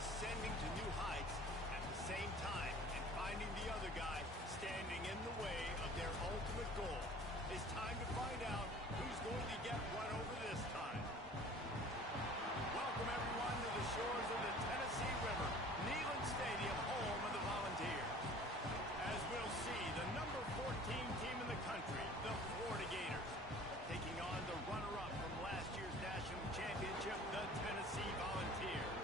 ascending to new heights at the same time and finding the other guy standing in the way of their ultimate goal. It's time to find out who's going to get one over this time. Welcome, everyone, to the shores of the Tennessee River, Neyland Stadium, home of the Volunteers. As we'll see, the number 14 team in the country, the Florida Gators, taking on the runner-up from last year's national championship, the Tennessee Volunteers.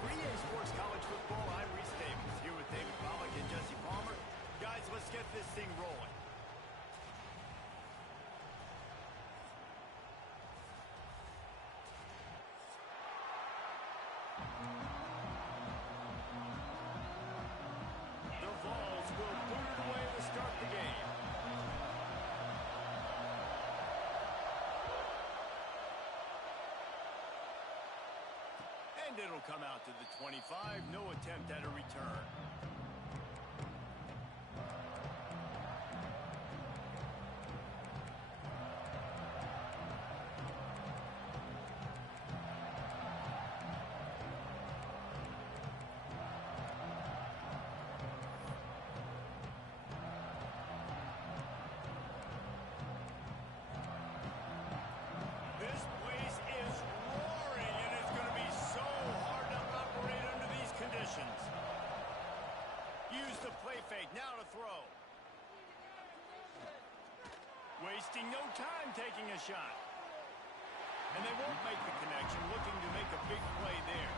For EA Sports College Football, I'm Reese Davis, here with David Pollack and Jesse Palmer. Guys, let's get this thing rolling. The Vols will boot it away to start the game. And it'll come out to the 25. No attempt at a return. This place is roaring, and it's going to be so hard to operate under these conditions. Use the play fake, now to throw. Wasting no time taking a shot. And they won't make the connection, looking to make a big play there.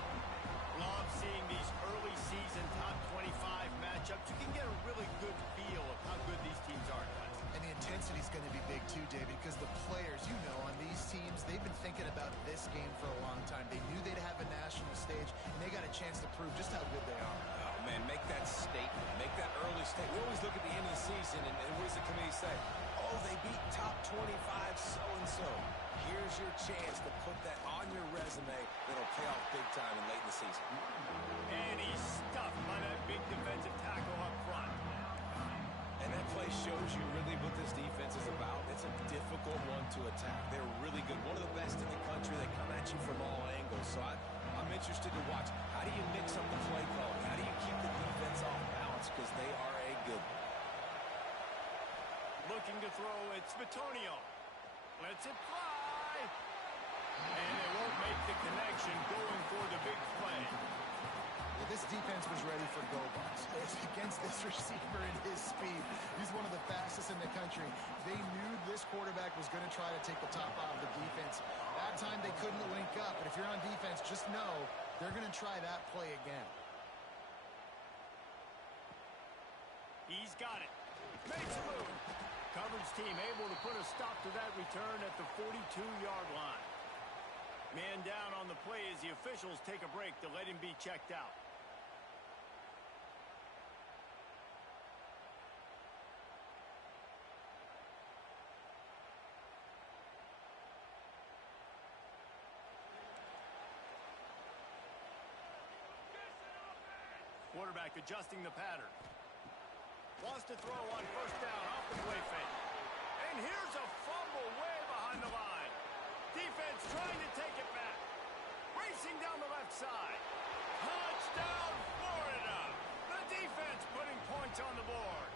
Love seeing these early season top 25 matchups. You can get a really good feel of how good these teams are, guys. And the intensity is going to be big too, David, because the players, you know, on these teams, they've been thinking about this game for a long time. They knew they'd have a national stage, and they got a chance to prove just how good they are. Oh, man, make that statement. Make that early statement. We always look at the end of the season, and what does the committee say? Oh, they beat top 25 so-and-so. Here's your chance to put that on your resume that'll pay off big time and late in the season. And he's stuffed by that big defensive tackle up front. And that play shows you really what this defense is about. It's a difficult one to attack. They're really good. One of the best in the country. They come at you from all angles. So I'm interested to watch. How do you mix up the play calling? How do you keep the defense off balance? Because they are a good one. Looking to throw, it's Bitonio. Lets it fly. And they won't make the connection, going for the big play. Well, this defense was ready for go balls. It's against this receiver and his speed. He's one of the fastest in the country. They knew this quarterback was going to try to take the top out of the defense. That time they couldn't link up, but if you're on defense, just know they're going to try that play again. He's got it. Makes a move. Coverage team able to put a stop to that return at the 42-yard line. Man down on the play as the officials take a break to let him be checked out. Quarterback adjusting the pattern. Wants to throw on first down off the play fake. And here's a fumble way behind the line. Defense trying to take it back. Racing down the left side. Touchdown, Florida! The defense putting points on the board.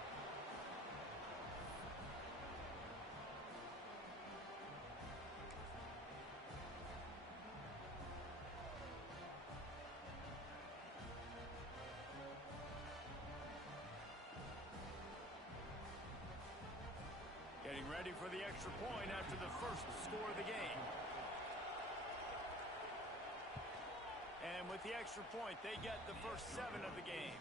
Getting ready for the extra point after the first score of the game. And with the extra point, they get the first 7 of the game.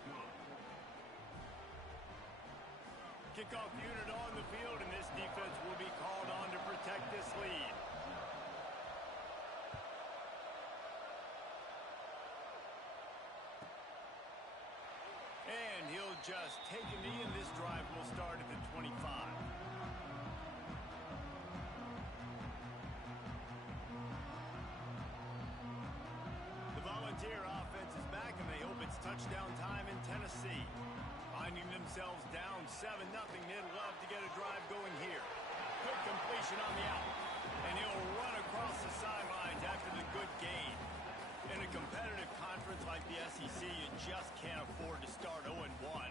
Kickoff unit on the field, and this defense will be called on to protect this lead. And he'll just take a knee, and this drive will start at the 25. Volunteer offense is back, and they hope it's touchdown time in Tennessee. Finding themselves down 7-0, they'd love to get a drive going here. Good completion on the out, and he'll run across the sidelines after the good gain. In a competitive conference like the SEC, you just can't afford to start 0-1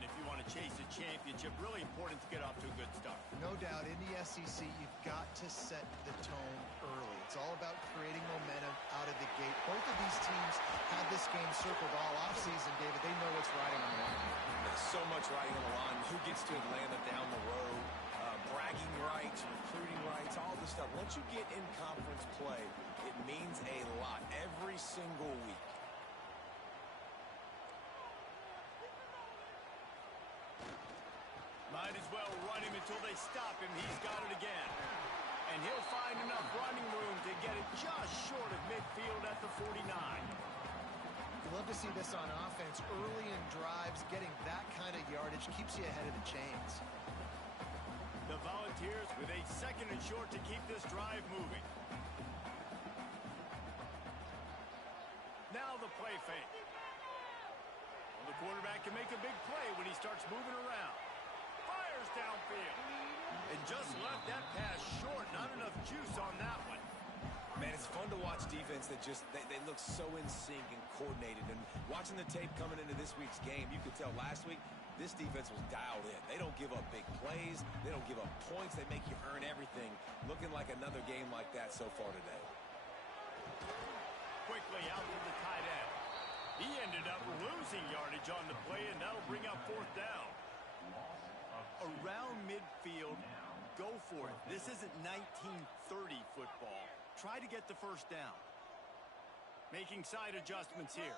if you want to chase a championship. Really important to get off to a good start. No doubt, in the SEC, you've got to set the tone early. It's all about creating momentum out of the gate. Both of these teams had this game circled all offseason, David. They know what's riding on the line. There's so much riding on the line. Who gets to Atlanta down the road? Bragging rights, recruiting rights, all this stuff. Once you get in conference play, it means a lot every single week. Might as well run him until they stop him. He's got it again. And he'll find enough running room to get it just short of midfield at the 49. You love to see this on offense. Early in drives, getting that kind of yardage keeps you ahead of the chains. The Volunteers with a second and short to keep this drive moving. Now the play fake. Well, the quarterback can make a big play when he starts moving around. Fires downfield. And just left that pass short. Not enough juice on that one. Man, it's fun to watch defense that just, they look so in sync and coordinated. And watching the tape coming into this week's game, you could tell last week, this defense was dialed in. They don't give up big plays. They don't give up points. They make you earn everything. Looking like another game like that so far today. Quickly out to the tight end. He ended up losing yardage on the play, and that'll bring up fourth down. Around midfield, go for it. This isn't 1930 football. Try to get the first down. Making side adjustments here.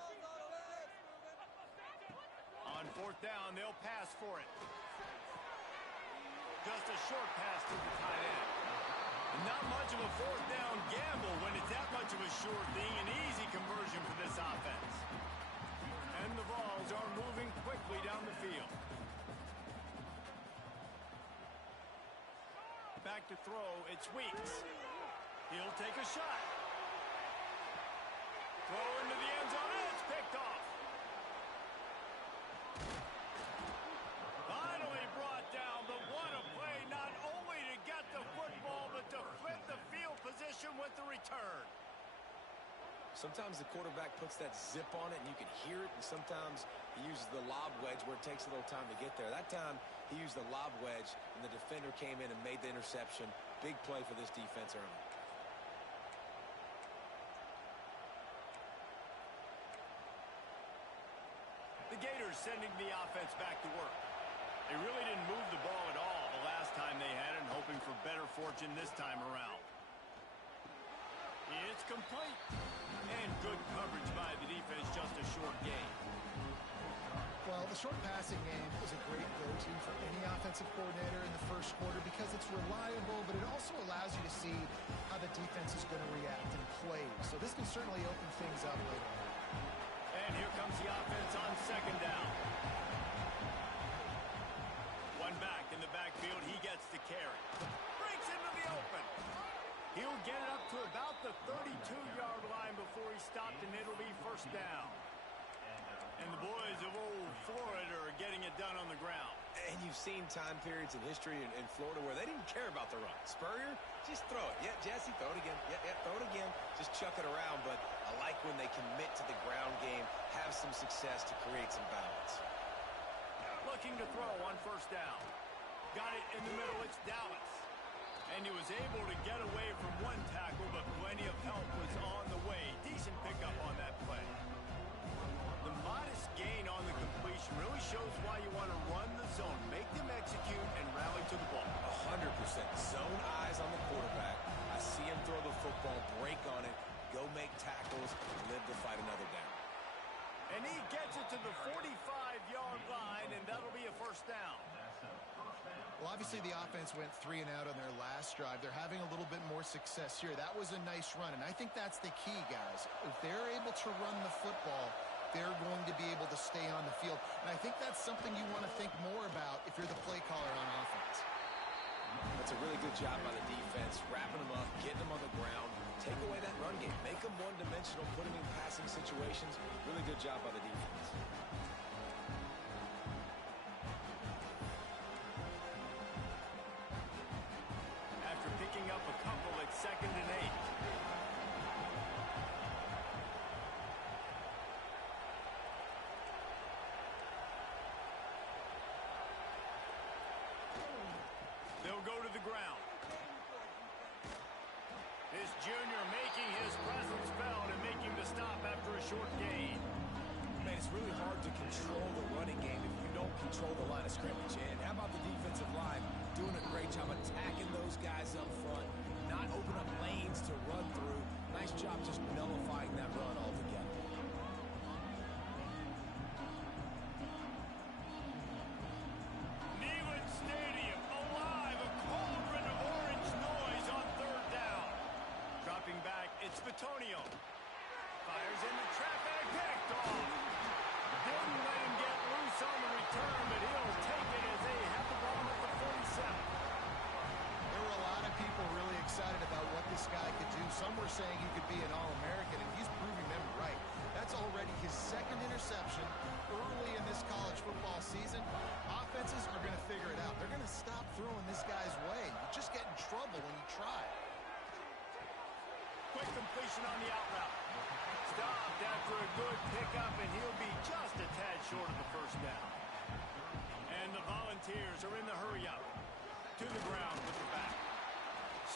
On fourth down, they'll pass for it. Just a short pass to the tight end. And not much of a fourth down gamble when it's that much of a sure thing. An easy conversion for this offense. And the Vols are moving quickly down the field. Back to throw, it's Weeks. He'll take a shot. Throw into the end zone, and it's picked off. Finally brought down, but what a play, not only to get the football, but to flip the field position with the return. Sometimes the quarterback puts that zip on it and you can hear it, and sometimes he uses the lob wedge where it takes a little time to get there. That time he used the lob wedge and the defender came in and made the interception. Big play for this defense early. The Gators sending the offense back to work. They really didn't move the ball at all the last time they had it, hoping for better fortune this time around. It's complete. And good coverage by the defense, just a short gain. Well, the short passing game is a great go-to for any offensive coordinator in the first quarter because it's reliable, but it also allows you to see how the defense is going to react and play. So this can certainly open things up later. And here comes the offense on second down. One back in the backfield. He gets the carry. Breaks into the open. He'll get it up to about the 32-yard line before he stopped, and it'll be first down. And the boys of old Florida are getting it done on the ground. And you've seen time periods in history in Florida where they didn't care about the run. Spurrier, just throw it. Yeah, Jesse, throw it again. Yeah, throw it again. Just chuck it around. But I like when they commit to the ground game, have some success to create some balance. Looking to throw on first down. Got it in the middle. It's Dallas. And he was able to get away from one tackle, but plenty of help was on the way. Decent pickup on that play. The modest gain on the completion really shows why you want to run the zone. Make them execute and rally to the ball. 100%. Zone eyes on the quarterback. I see him throw the football, break on it, go make tackles, live to fight another down. And he gets it to the 45-yard line, and that'll be a first down. Well, obviously the offense went 3 and out on their last drive. They're having a little bit more success here. That was a nice run, and I think that's the key, guys. If they're able to run the football, they're going to be able to stay on the field. And I think that's something you want to think more about if you're the play caller on offense. That's a really good job by the defense, wrapping them up, getting them on the ground, take away that run game, make them one-dimensional, put them in passing situations. Really good job by the defense. After picking up a couple at 2nd and 8. He'll go to the ground. This junior making his presence felt and making the stop after a short gain. Man, it's really hard to control the running game if you don't control the line of scrimmage. And how about the defensive line doing a great job attacking those guys up front, not open up lanes to run through. Nice job just nullifying that run altogether. Neyland Stadium alive, a cauldron of orange noise on third down. Dropping back, it's Bitonio. Fires into traffic, picked off. Didn't let him get loose on the return, but he'll take it as they have the ball at the 47. There were a lot of people really excited about what this guy could do. Some were saying he could be an All-American, and he's proving them right. That's already his second interception early in this college football season. Offenses are going to figure it out. They're going to stop throwing this guy's way. You just get in trouble when you try. Quick completion on the out route. Stopped after a good pickup, and he'll be just a tad short of the first down. And the Volunteers are in the hurry-up. To the ground with the back.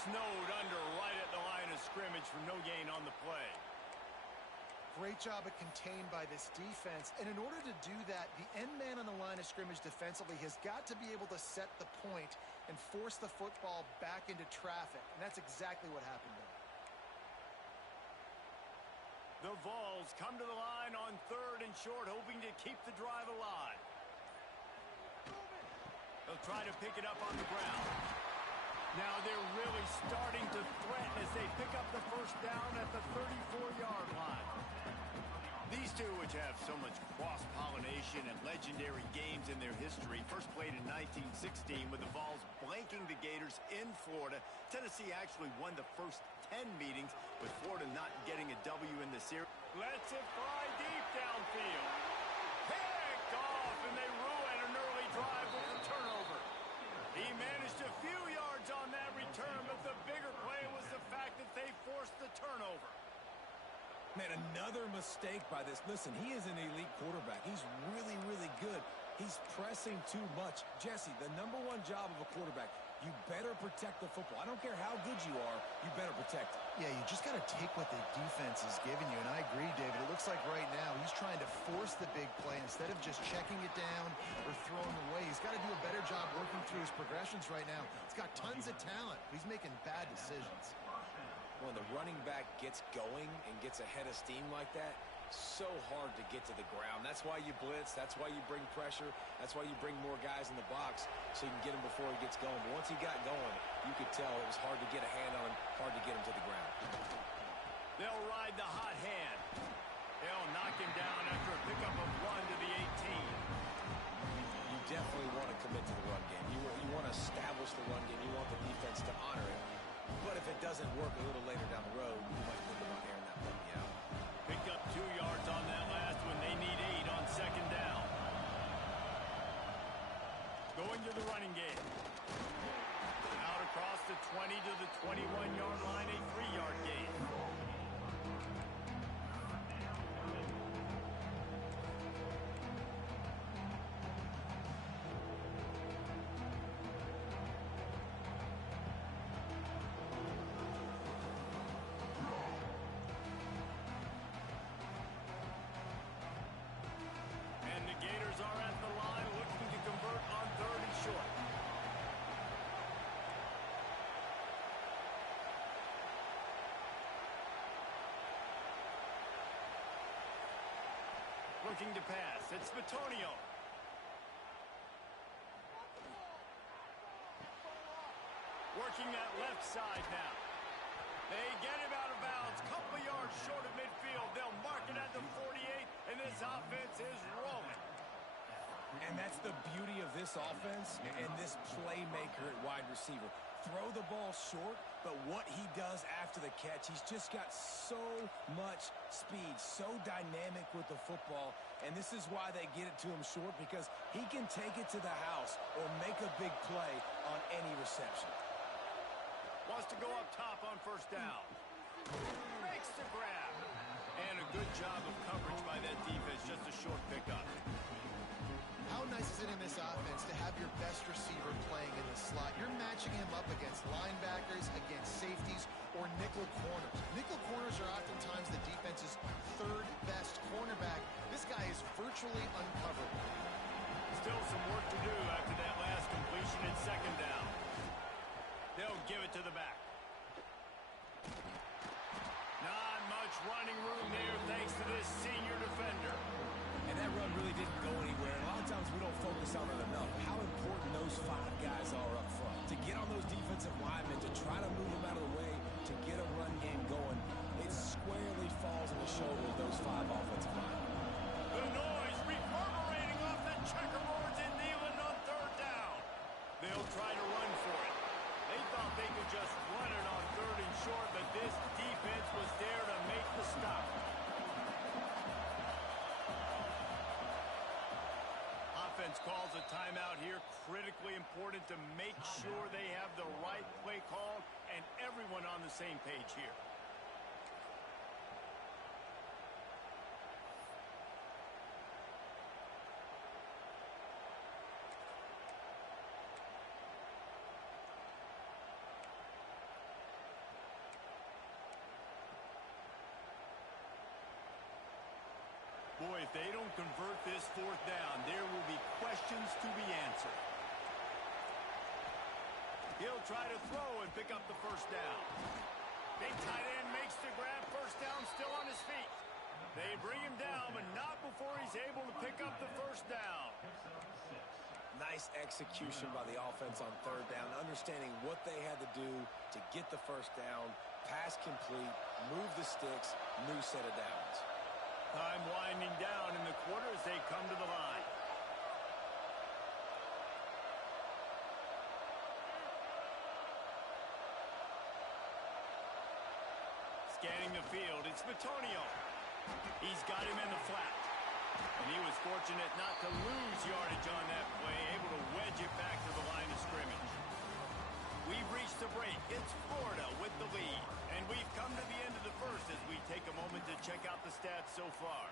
Snowed under right at the line of scrimmage for no gain on the play. Great job at contained by this defense. And in order to do that, the end man on the line of scrimmage defensively has got to be able to set the point and force the football back into traffic. And that's exactly what happened there. The Vols come to the line on third and short, hoping to keep the drive alive. They'll try to pick it up on the ground. Now they're really starting to threaten as they pick up the first down at the 34-yard line. These two, which have so much cross-pollination and legendary games in their history, first played in 1916 with the Vols blanking the Gators in Florida. Tennessee actually won the first 10 meetings, with Florida not getting a W in the series. Lets it fly deep downfield. Picked off, and they ruin an early drive with the turnover. He managed a few yards on that return, but the bigger play was the fact that they forced the turnover. Man, another mistake by this. Listen, he is an elite quarterback. He's really, really good. He's pressing too much. Jesse, the number one job of a quarterback, you better protect the football. I don't care how good you are, you better protect it. Yeah, you just got to take what the defense is giving you. And I agree, David. It looks like right now he's trying to force the big play instead of just checking it down or throwing away. He's got to do a better job working through his progressions right now. He's got tons of talent. He's making bad decisions. When the running back gets going and gets ahead of steam like that, so hard to get to the ground. That's why you blitz. That's why you bring pressure. That's why you bring more guys in the box so you can get him before he gets going. But once he got going, you could tell it was hard to get a hand on him, hard to get him to the ground. They'll ride the hot hand. They'll knock him down after a pickup of 1 to the 18. You definitely want to commit to the run game. You want to establish the run game. You want the defense to honor it. But if it doesn't work a little later down the road, you might think about airing that puppy out. Picked up 2 yards on that last one. They need 8 on second down. Going to the running game. Out across the 20 to the 21-yard line, a 3-yard gain. Are at the line looking to convert on third and short. Looking to pass. It's Bitonio. Working that left side now. They get him out of bounds. Couple yards short of midfield. They'll mark it at the 48, and this offense is rolling. And that's the beauty of this offense and this playmaker at wide receiver. Throw the ball short, but what he does after the catch, he's just got so much speed, so dynamic with the football, and this is why they get it to him short, because he can take it to the house or make a big play on any reception. Wants to go up top on first down. Makes the grab. And a good job of coverage by that defense, just a short pickup. How nice is it in this offense to have your best receiver playing in the slot? You're matching secondaries against safeties or nickel corners. Nickel corners are oftentimes the defense's third best cornerback. This guy is virtually uncoverable. Still some work to do after that last completion at second down. They'll give it to the back. Not much running room there thanks to this senior defender. And that run really didn't go anywhere. And a lot of times we don't focus on it enough. How important those 5 guys are up front. To get on those defensive linemen, to try to move them out of the way, to get a run game going, it squarely falls on the shoulder of those 5 offensive linemen. The noise reverberating off the checkerboards and kneeling on third down. They'll try to run for it. They thought they could just run it on third and short, but this defense was there to make the stop. Offense calls a timeout here. Critically important to make sure they have the right play called and everyone on the same page here. Boy, if they don't convert this fourth down, there will be questions to be answered. He'll try to throw and pick up the first down. Big tight end makes the grab. First down, still on his feet. They bring him down, but not before he's able to pick up the first down. Nice execution by the offense on third down, understanding what they had to do to get the first down, pass complete, move the sticks, new set of downs. Time winding down in the quarter as they come to the line. Scanning the field, it's Bitonio. He's got him in the flat. And he was fortunate not to lose yardage on that play, able to wedge it back to the line of scrimmage. We've reached the break. It's Florida with the lead. And we've come to the end of the first as we take a moment to check out the stats so far.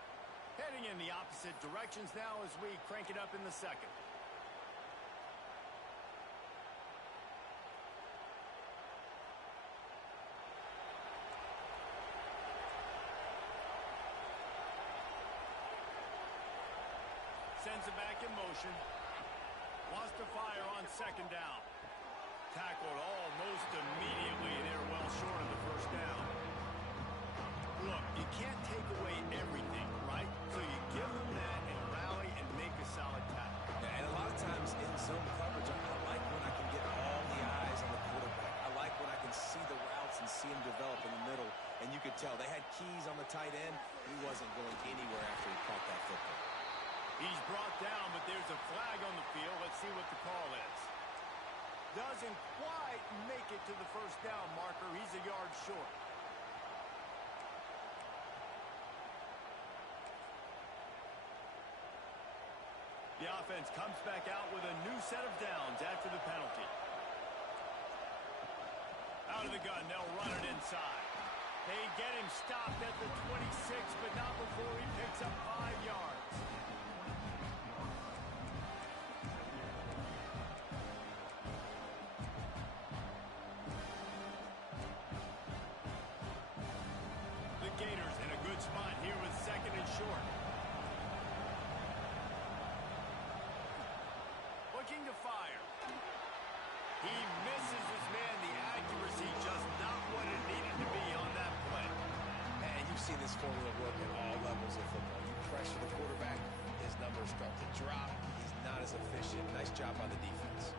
Heading in the opposite directions now as we crank it up in the second. Sends it back in motion. Wants to fire on second down. Tackled almost immediately. They're well short of the first down. Look, you can't take away everything, right? So you give them that and rally and make a solid tackle. Yeah, and a lot of times in zone coverage, I like when I can get all the eyes on the quarterback. I like when I can see the routes and see them develop in the middle. And you could tell they had keys on the tight end. He wasn't going anywhere after he caught that football. He's brought down, but there's a flag on the field. Let's see what the call is. Doesn't quite make it to the first down marker. He's a yard short. The offense comes back out with a new set of downs after the penalty. Out of the gun, they'll run it inside. They get him stopped at the 26, but not before he picks up 5 yards. The Gators in a good spot here with second and short. Looking to fire. He misses his man. The accuracy just not what it needed to be on that play. And you've seen this formula work at all levels of football. You pressure the quarterback, his numbers start to drop. He's not as efficient. Nice job by the defense.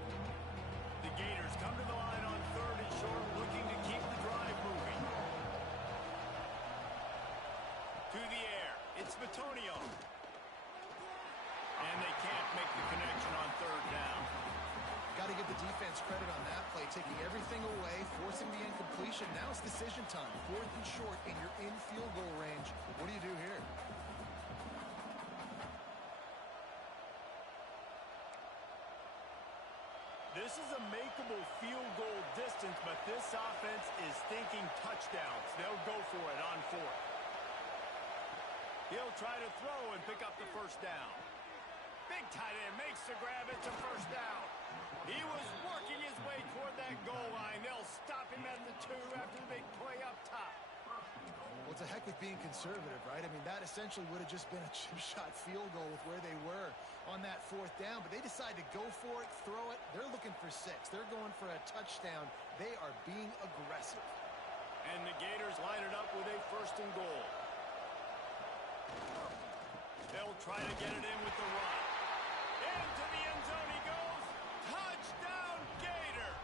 The Gators come to the line on third and short, looking to keep the drive moving. To the air. It's Bitonio. And they can't make the connection on third down. Got to give the defense credit on that play, taking everything away, forcing the incompletion. Now it's decision time. Fourth and short, and you're in field goal range. What do you do here? This is a makeable field goal distance, but this offense is thinking touchdowns. They'll go for it on fourth. He'll try to throw and pick up the first down. Big tight end makes the grab. It's a first down. He was working his way toward that goal line. They'll stop him Well, to heck with being conservative, right? I mean, that essentially would have just been a chip shot field goal with where they were on that 4th down, but they decide to go for it, throw it. They're looking for 6. They're going for a touchdown. They are being aggressive. And the Gators line it up with a 1st and goal. They'll try to get it in with the run. Into the end zone he goes. Touchdown, Gators!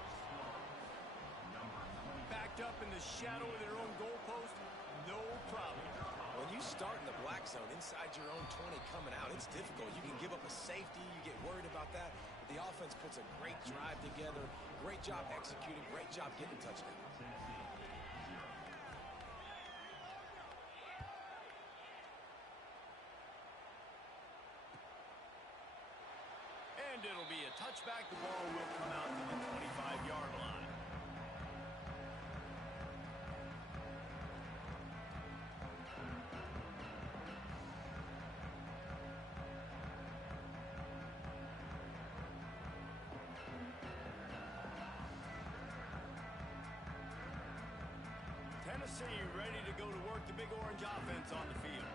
Backed up in the shadow of their own goalpost, no problem. When you start in the black zone inside your own 20 coming out, it's difficult. You can give up a safety. You get worried about that. But the offense puts a great drive together. Great job executing. Great job getting a touchdown. And it'll be a touchback. The ball will come out to the 25-yard line. Tennessee ready to go to work the Big Orange offense on the field.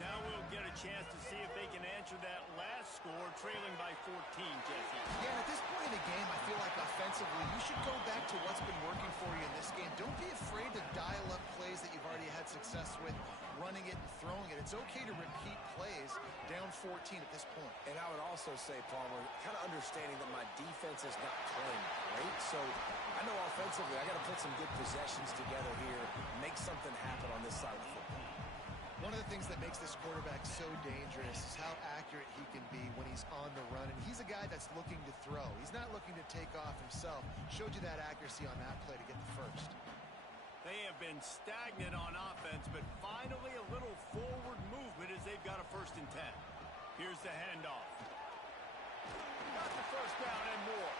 Now we'll get a chance to see if they can answer that last score, trailing by 14, Jesse. Yeah, and at this point in the game, I feel like offensively, you should go back to what's been working for you in this game. Don't be afraid to dial up plays that you've already had success with, running it and throwing it. It's okay to repeat plays down 14 at this point. And I would also say, Palmer, kind of understanding that my defense is not playing great. So I know offensively I got to put some good possessions together here, make something happen on this side of the football. One of the things that makes this quarterback so dangerous is how accurate he can be when he's on the run. And he's a guy that's looking to throw. He's not looking to take off himself. Showed you that accuracy on that play to get the first. They have been stagnant on offense, but finally a little forward movement as they've got a 1st and 10. Here's the handoff. Got the 1st down and more.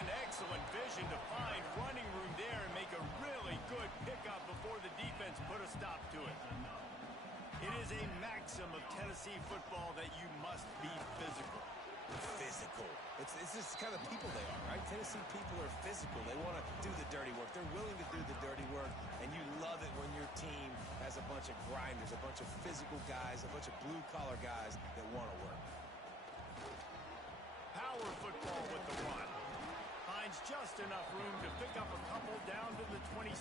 And excellent vision to find running room there and make a really good pickup before the defense put a stop to it. It is a maxim of Tennessee football that you must be physical. Physical. It's just kind of people they are, right? Tennessee people are physical. They want to do the dirty work. They're willing to do the dirty work, and you love it when your team has a bunch of grinders, a bunch of physical guys, a bunch of blue-collar guys that want to work. Power football with the run. Finds just enough room to pick up a couple down to the 26.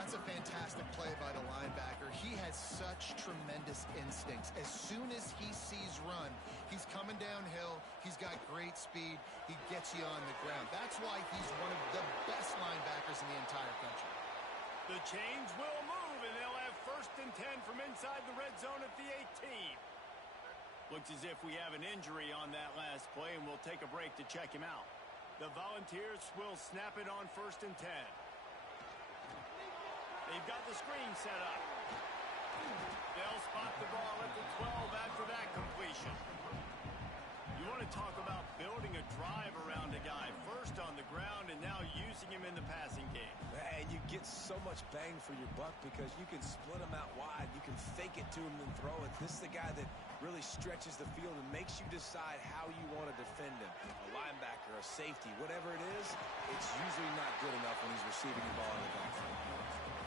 That's a fantastic play by the linebacker. He has such tremendous instincts. As soon as he sees run, he's coming downhill. He's got great speed. He gets you on the ground. That's why he's one of the best linebackers in the entire country. The chains will move, and they'll have 1st and 10 from inside the red zone at the 18. Looks as if we have an injury on that last play, and we'll take a break to check him out. The Volunteers will snap it on 1st and 10. They've got the screen set up. They'll spot the ball at the 12 after that completion. You want to talk about building a drive around a guy, first on the ground and now using him in the passing game. And you get so much bang for your buck because you can split him out wide. You can fake it to him and throw it. This is the guy that really stretches the field and makes you decide how you want to defend him. A linebacker, a safety, whatever it is, it's usually not good enough when he's receiving the ball in the backfield.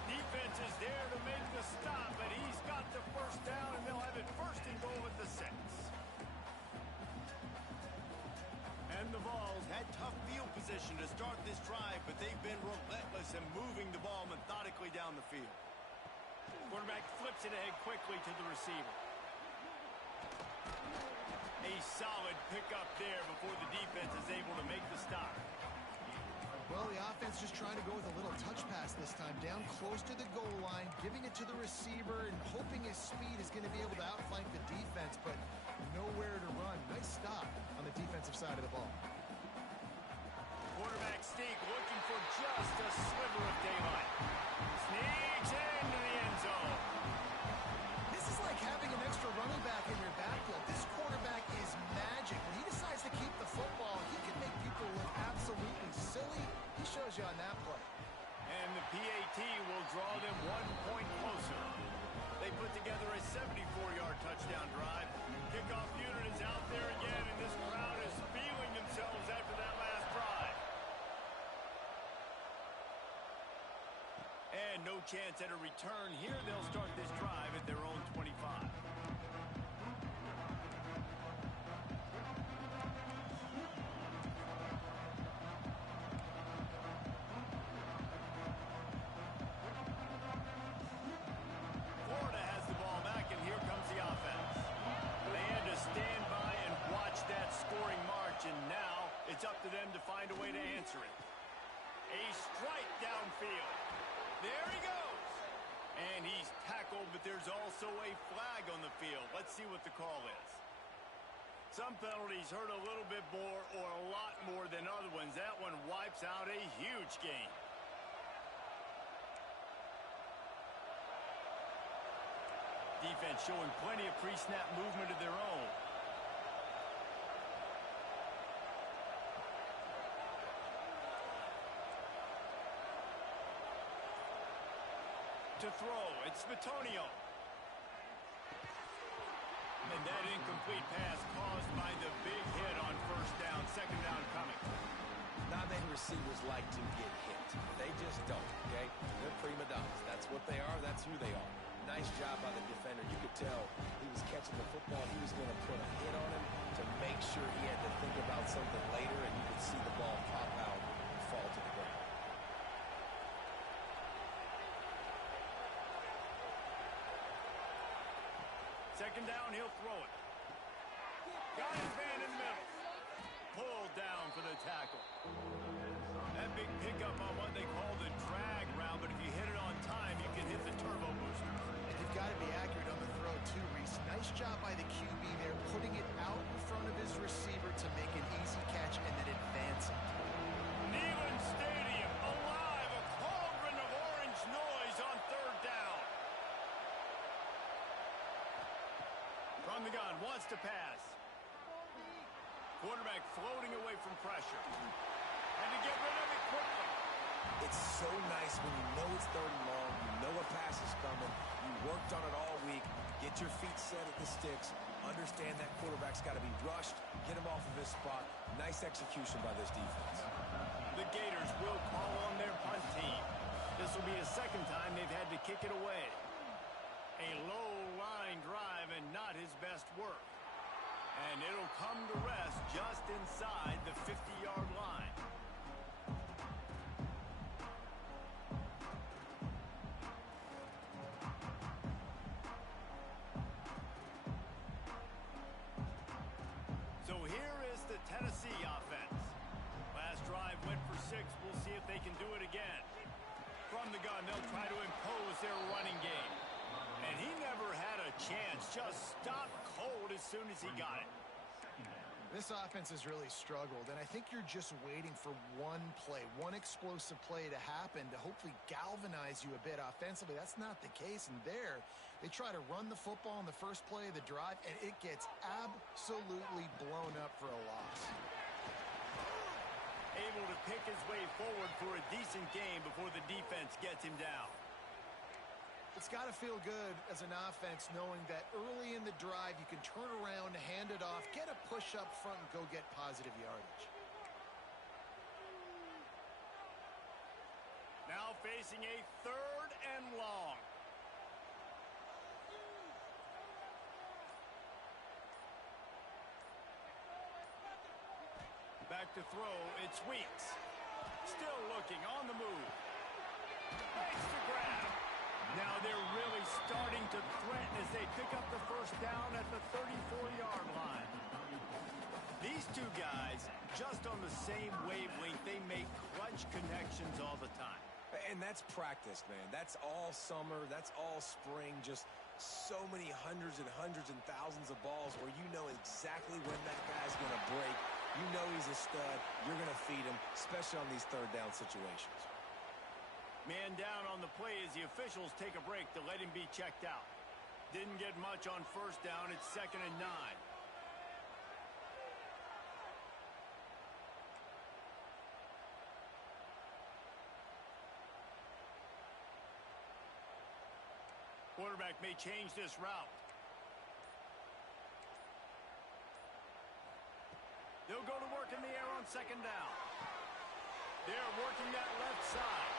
Defense is there to make the stop, but he's got the 1st down, and they'll have it 1st and goal at the 6. And the Vols had tough field position to start this drive, but they've been relentless in moving the ball methodically down the field. Quarterback flips it ahead quickly to the receiver. A solid pickup there before the defense is able to make the stop. Well, the offense just trying to go with a little touch pass this time, down close to the goal line, giving it to the receiver and hoping his speed is going to be able to outflank the defense, but nowhere to run. Nice stop on the defensive side of the ball. Quarterback sneak looking for just a sliver of daylight. Sneaks into the end zone. This is like having an extra running back in your backfield. This quarterback is magic. When he decides to keep the football, he can make people look absolutely silly. He shows you on that play. And the PAT will draw them 1 point closer. They put together a 74-yard touchdown drive. Kickoff unit is out there again, and this crowd is feeling themselves after that last drive. And no chance at a return. Here they'll start this drive at their own 25. Florida has the ball back, and here comes the offense. They had to stand by and watch that scoring march, and now it's up to them to find a way to answer it. A strike downfield. There he goes. And he's tackled, but there's also a flag on the field. Let's see what the call is. Some penalties hurt a little bit more or a lot more than other ones. That one wipes out a huge game. Defense showing plenty of pre-snap movement of their own. To throw, it's Bitonio. And that incomplete pass caused by the big hit on first down, second down coming. Not many receivers like to get hit. They just don't, okay? They're prima donnas. That's what they are. That's who they are. Nice job by the defender. You could tell he was catching the football. He was going to put a hit on him to make sure he had to think about something later, and you could see the ball pop out and fall to the ground. Second down, he'll throw it. Got his man in the middle. Pulled down for the tackle. That big pickup on what they call the drag route, but if you hit it on time, you can hit the turbo booster. And you've got to be accurate on the throw, too, Reese. Nice job by the QB there, putting it out in front of his receiver to make an easy catch and then advance it. Neyland Stadium, alive, a cauldron of orange noise on third down. From the gun, wants to pass. Quarterback floating away from pressure. And to get rid of it quickly. It's so nice when you know it's third and long, you know a pass is coming, you worked on it all week, get your feet set at the sticks, understand that quarterback's got to be rushed, get him off of his spot. Nice execution by this defense. The Gators will call on their punt team. This will be the second time they've had to kick it away. A low-line drive and not his best work. And it'll come to rest just inside the 50-yard line. So here is the Tennessee offense. Last drive went for 6. We'll see if they can do it again. From the gun, they'll try to impose their running game. And he never had a chance. Just stopped cold as soon as he got it. This offense has really struggled, and I think you're just waiting for one play, one explosive play to happen to hopefully galvanize you a bit offensively. That's not the case, and there they try to run the football in the first play of the drive, and it gets absolutely blown up for a loss. Able to pick his way forward for a decent game before the defense gets him down. It's got to feel good as an offense knowing that early in the drive you can turn around, hand it off, get a push up front, and go get positive yardage. Now facing a third and long. Back to throw, it's Weeks. Still looking, on the move. Makes the grab. Now they're really starting to threaten as they pick up the first down at the 34-yard line. These two guys, just on the same wavelength, they make clutch connections all the time. And that's practice, man. That's all summer. That's all spring. Just so many hundreds and thousands of balls where you know exactly when that guy's going to break. You know he's a stud. You're going to feed him, especially on these third down situations. Man down on the play as the officials take a break to let him be checked out. Didn't get much on first down. It's 2nd and 9. Quarterback may change this route. They'll go to work in the air on 2nd down. They're working that left side.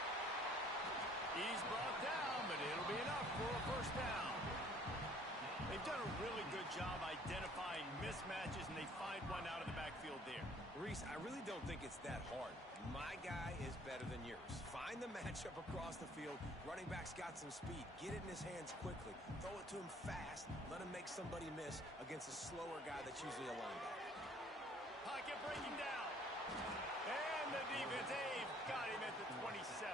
He's brought down, but it'll be enough for a first down. They've done a really good job identifying mismatches, and they find one out of the backfield there. Reese, I really don't think it's that hard. My guy is better than yours. Find the matchup across the field. Running back's got some speed. Get it in his hands quickly. Throw it to him fast. Let him make somebody miss against a slower guy that's usually a linebacker. Pocket breaking down. And the defense, they've got him at the 27.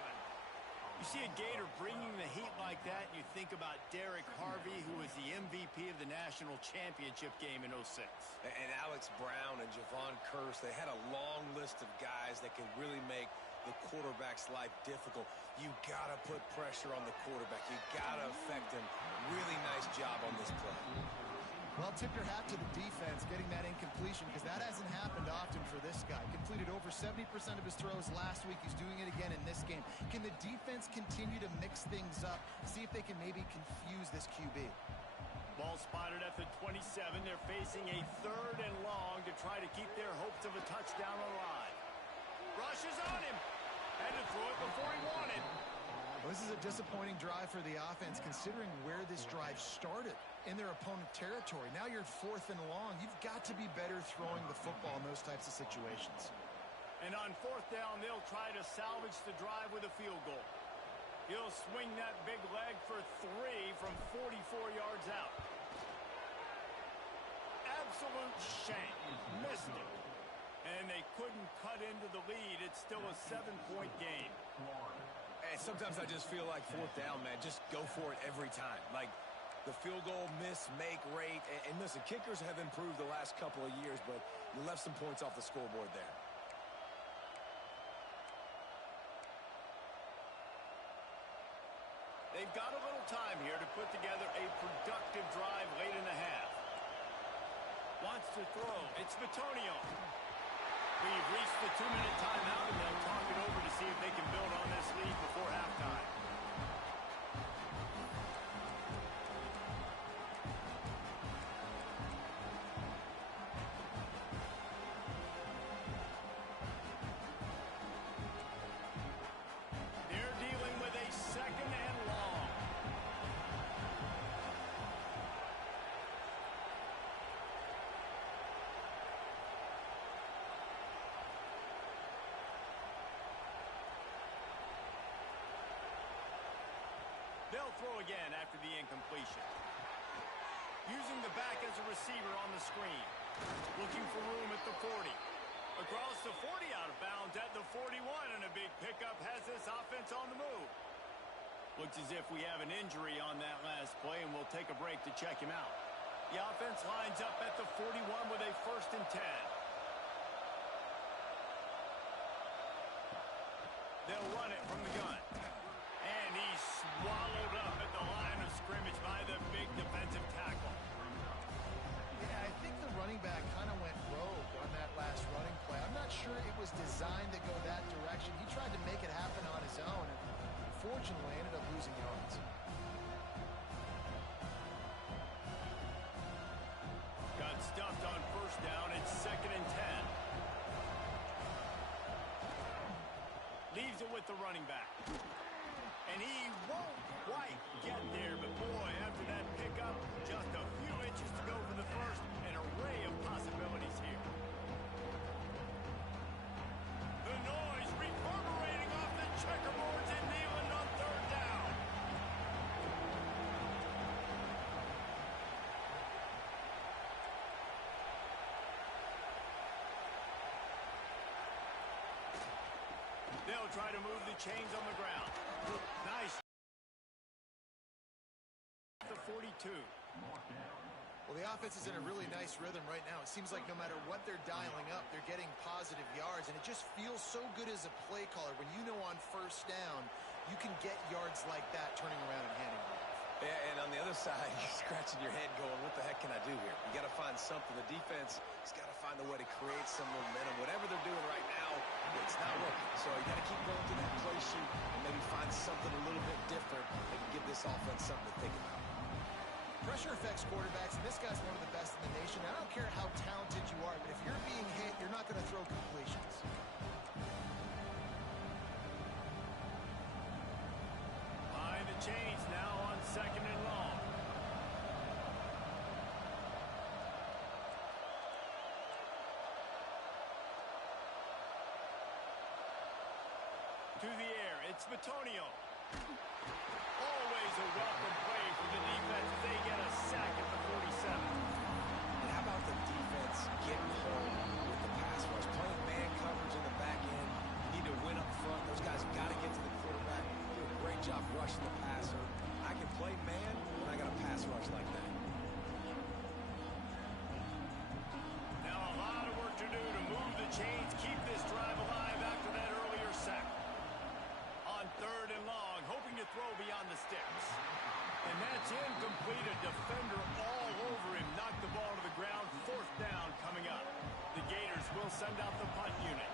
You see a Gator bringing the heat like that, and you think about Derek Harvey, who was the MVP of the national championship game in '06. And Alex Brown and Javon Curse, they had a long list of guys that can really make the quarterback's life difficult. You got to put pressure on the quarterback. You got to affect him. Really nice job on this play. Well, tip your hat to the defense getting that incompletion, because that hasn't happened often for this guy. Completed over 70% of his throws last week. He's doing it again in this game. Can the defense continue to mix things up, see if they can maybe confuse this QB? Ball spotted at the 27. They're facing a 3rd and long to try to keep their hopes of a touchdown alive. Rushes on him. Had to throw it before he wanted. Well, this is a disappointing drive for the offense, considering where this drive started in their opponent territory. Now you're 4th and long. You've got to be better throwing the football in those types of situations. And on 4th down, they'll try to salvage the drive with a field goal. He'll swing that big leg for 3 from 44 yards out. Absolute shank. Missed it. And they couldn't cut into the lead. It's still a 7-point game. And sometimes I just feel like 4th down, man, just go for it every time. Like the field goal miss-make rate. And listen, kickers have improved the last couple of years, but you left some points off the scoreboard there. They've got a little time here to put together a productive drive late in the half. Wants to throw. It's Bitonio. We've reached the 2-minute timeout, and they'll talk it over to see if they can build on this lead before halftime. They're dealing with a 2nd and long. They'll throw again after the incompletion. Using the back as a receiver on the screen. Looking for room at the 40. Across the 40, out of bounds at the 41, and a big pickup has this offense on the move. Looks as if we have an injury on that last play, and we'll take a break to check him out. The offense lines up at the 41 with a 1st and 10. They'll run it from the gun. And he's swallowed up at the line of scrimmage by the big defensive tackle. Yeah, I think the running back kind of went rogue on that last running play. I'm not sure it was designed to go that direction. He tried to make it happen on his own, and unfortunately ended up losing yards. Got stuffed on 1st down. It's 2nd and 10. Leaves it with the running back. And he won't quite get there, but boy, after that pickup, just a few inches to go for the first. An array of possibilities here. The noise reverberating off the checkerboards in Neyland on 3rd down. They'll try to move the chains on the ground. Nice. The 42. Well, the offense is in a really nice rhythm right now. It seems like no matter what they're dialing up, they're getting positive yards, and it just feels so good as a play caller when you know on 1st down you can get yards like that turning around and handing them off. Yeah, and on the other side, you're scratching your head going, what the heck can I do here? You got to find something. The defense has got to find a way to create some momentum. Whatever they're doing right now, it's not working. So you got to keep going to that play sheet and maybe find something a little bit different that can give this offense something to think about. Pressure affects quarterbacks, and this guy's one of the best in the nation. I don't care how talented you are, but if you're being hit, you're not going to throw completions. To the air, it's Batonio. Always a welcome play for the defense as they get a sack at the 47. And how about the defense getting home with the pass rush? Playing man coverage in the back end. You need to win up front. Those guys got to get to the quarterback. Do a great job rushing the passer. I can play man when I got a pass rush like that. Now a lot of work to do to move the chains, keep this drive alive after that earlier sack. On 3rd and long, hoping to throw beyond the sticks. And that's incomplete. A defender all over him. Knocked the ball to the ground. 4th down coming up. The Gators will send out the punt unit.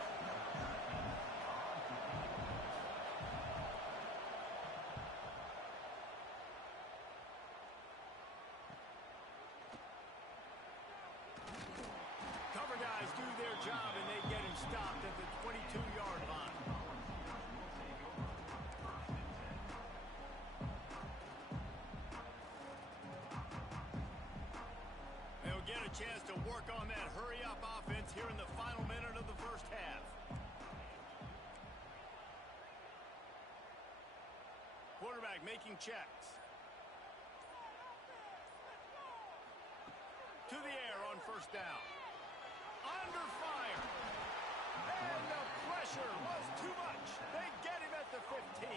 Cover guys do their job, and they get him stopped at the 22-yard line. They'll get a chance to work on that hurry-up offense here in the final minute of the first half. Quarterback making checks. To the air on 1st down. Under fire. And the pressure was too much. They get him at the 15.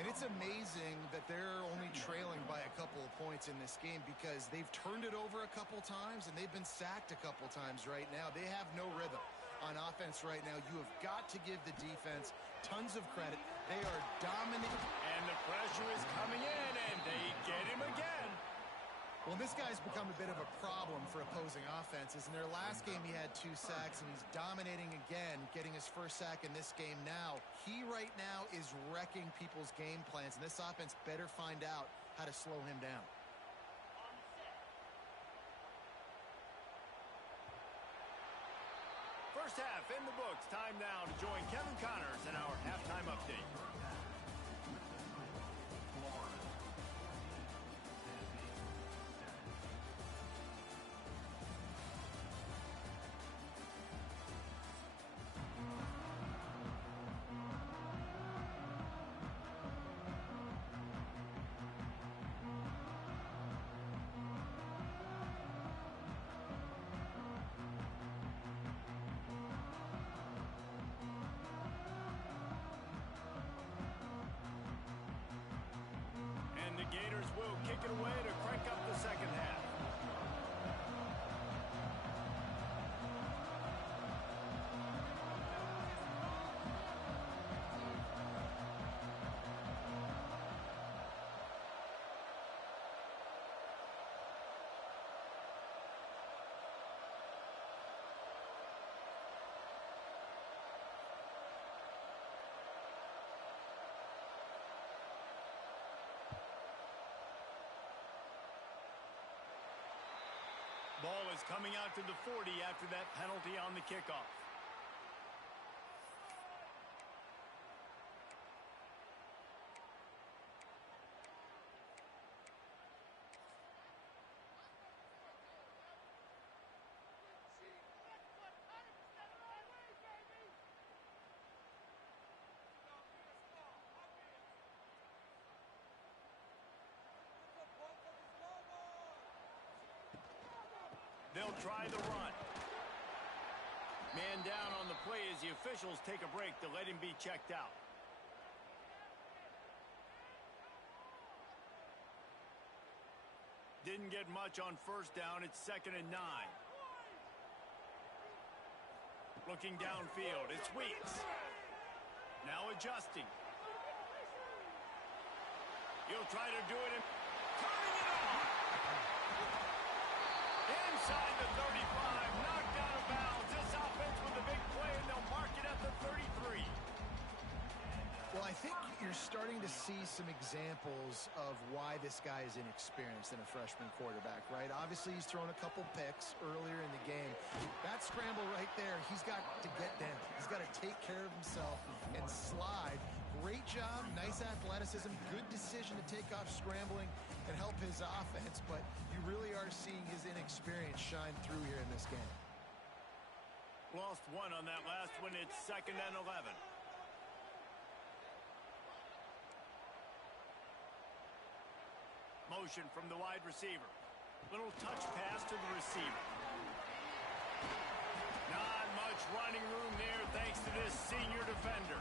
And it's amazing that they're only trailing by a couple of points in this game because they've turned it over a couple times and they've been sacked a couple times right now. They have no rhythm on offense right now. You have got to give the defense tons of credit. They are dominant. And the pressure is coming in, and they get him again. Well, this guy's become a bit of a problem for opposing offenses. In their last game, he had 2 sacks, and he's dominating again, getting his 1st sack in this game now. He right now is wrecking people's game plans, and this offense better find out how to slow him down. First half in the books. Time now to join Kevin Connors in our halftime update. The Gators will kick it away to crank up the second half. Ball is coming out to the 40 after that penalty on the kickoff. They'll try the run. Man down on the play as the officials take a break to let him be checked out. Didn't get much on 1st down. It's 2nd and 9. Looking downfield. It's Weeks. Now adjusting. He'll try to do it. Turning it on. Inside the 35, knocked out of bounds. This offense with a big play, and they'll mark it at the 33. Well, I think you're starting to see some examples of why this guy is inexperienced in a freshman quarterback, right? Obviously, he's thrown a couple picks earlier in the game. That scramble right there, he's got to get down. He's got to take care of himself and slide. Great job, nice athleticism, good decision to take off scrambling and help his offense, but you really are seeing his inexperience shine through here in this game. Lost one on that last one. It's 2nd and 11. Motion from the wide receiver. Little touch pass to the receiver. Not much running room there thanks to this senior defender.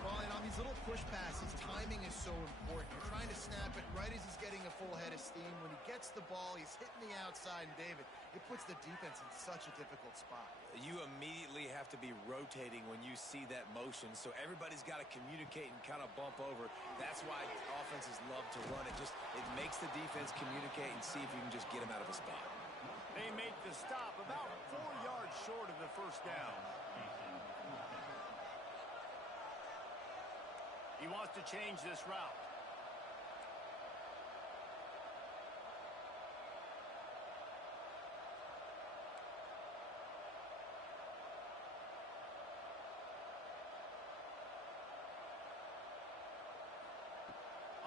Well, and on these little push passes, timing is so important. You're trying to snap it right as he's getting a full head of steam. When he gets the ball, he's hitting the outside, and David, it puts the defense in such a difficult spot. You immediately have to be rotating when you see that motion, so everybody's got to communicate and kind of bump over. That's why offenses love to run it. It makes the defense communicate and see if you can just get him out of a spot. They make the stop about 4 yards short of the first down. He wants to change this route.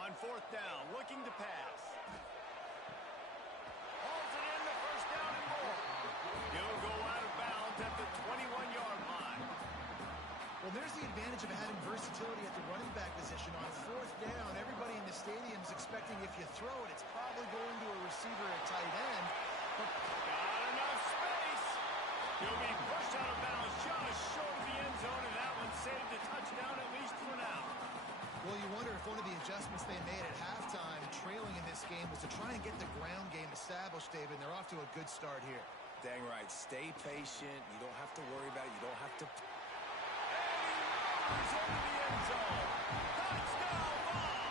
On fourth down, looking to pass. Hauls it in, the first down and more. He'll go out of bounds at the 21-yard line. Well, there's the advantage of having versatility at the running back position. On fourth down, everybody in the stadium is expecting if you throw it, it's probably going to a receiver at tight end. But got enough space. He'll be pushed out of bounds just short of the end zone, and that one saved a touchdown at least for now. Well, you wonder if one of the adjustments they made at halftime, trailing in this game, was to try and get the ground game established, David, and they're off to a good start here. Dang right. Stay patient. You don't have to worry about it. You don't have to... Into the end zone. Touchdown ball.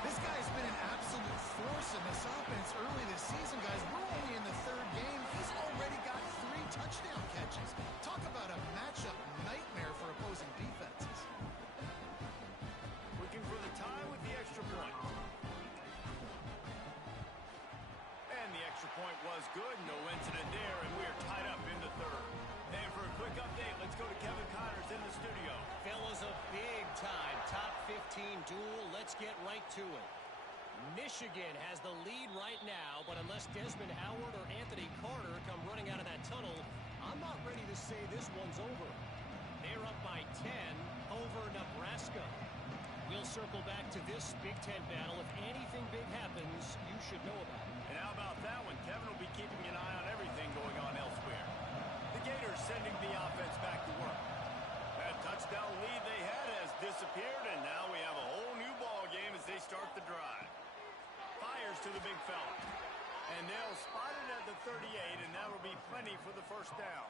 This guy's been an absolute force in this offense early this season, guys. We're only in the third game. He's already got 3 touchdown catches. Talk about a matchup nightmare for opposing defenses. Looking for the tie with the extra point. And the extra point was good. No incident there, and we are tied up in the third. And for a quick update, let's go to Kevin Connors in the studio. Fellas, a big-time top 15 duel. Let's get right to it. Michigan has the lead right now, but unless Desmond Howard or Anthony Carter come running out of that tunnel, I'm not ready to say this one's over. They're up by 10 over Nebraska. We'll circle back to this Big Ten battle. If anything big happens, you should know about it. And how about that one? Kevin will be keeping an eye on everything going on elsewhere. The Gators sending the offense back to work. That touchdown lead they had has disappeared, and now we have a whole new ball game as they start the drive. Fires to the big fella. And they'll spot it at the 38, and that'll be plenty for the first down.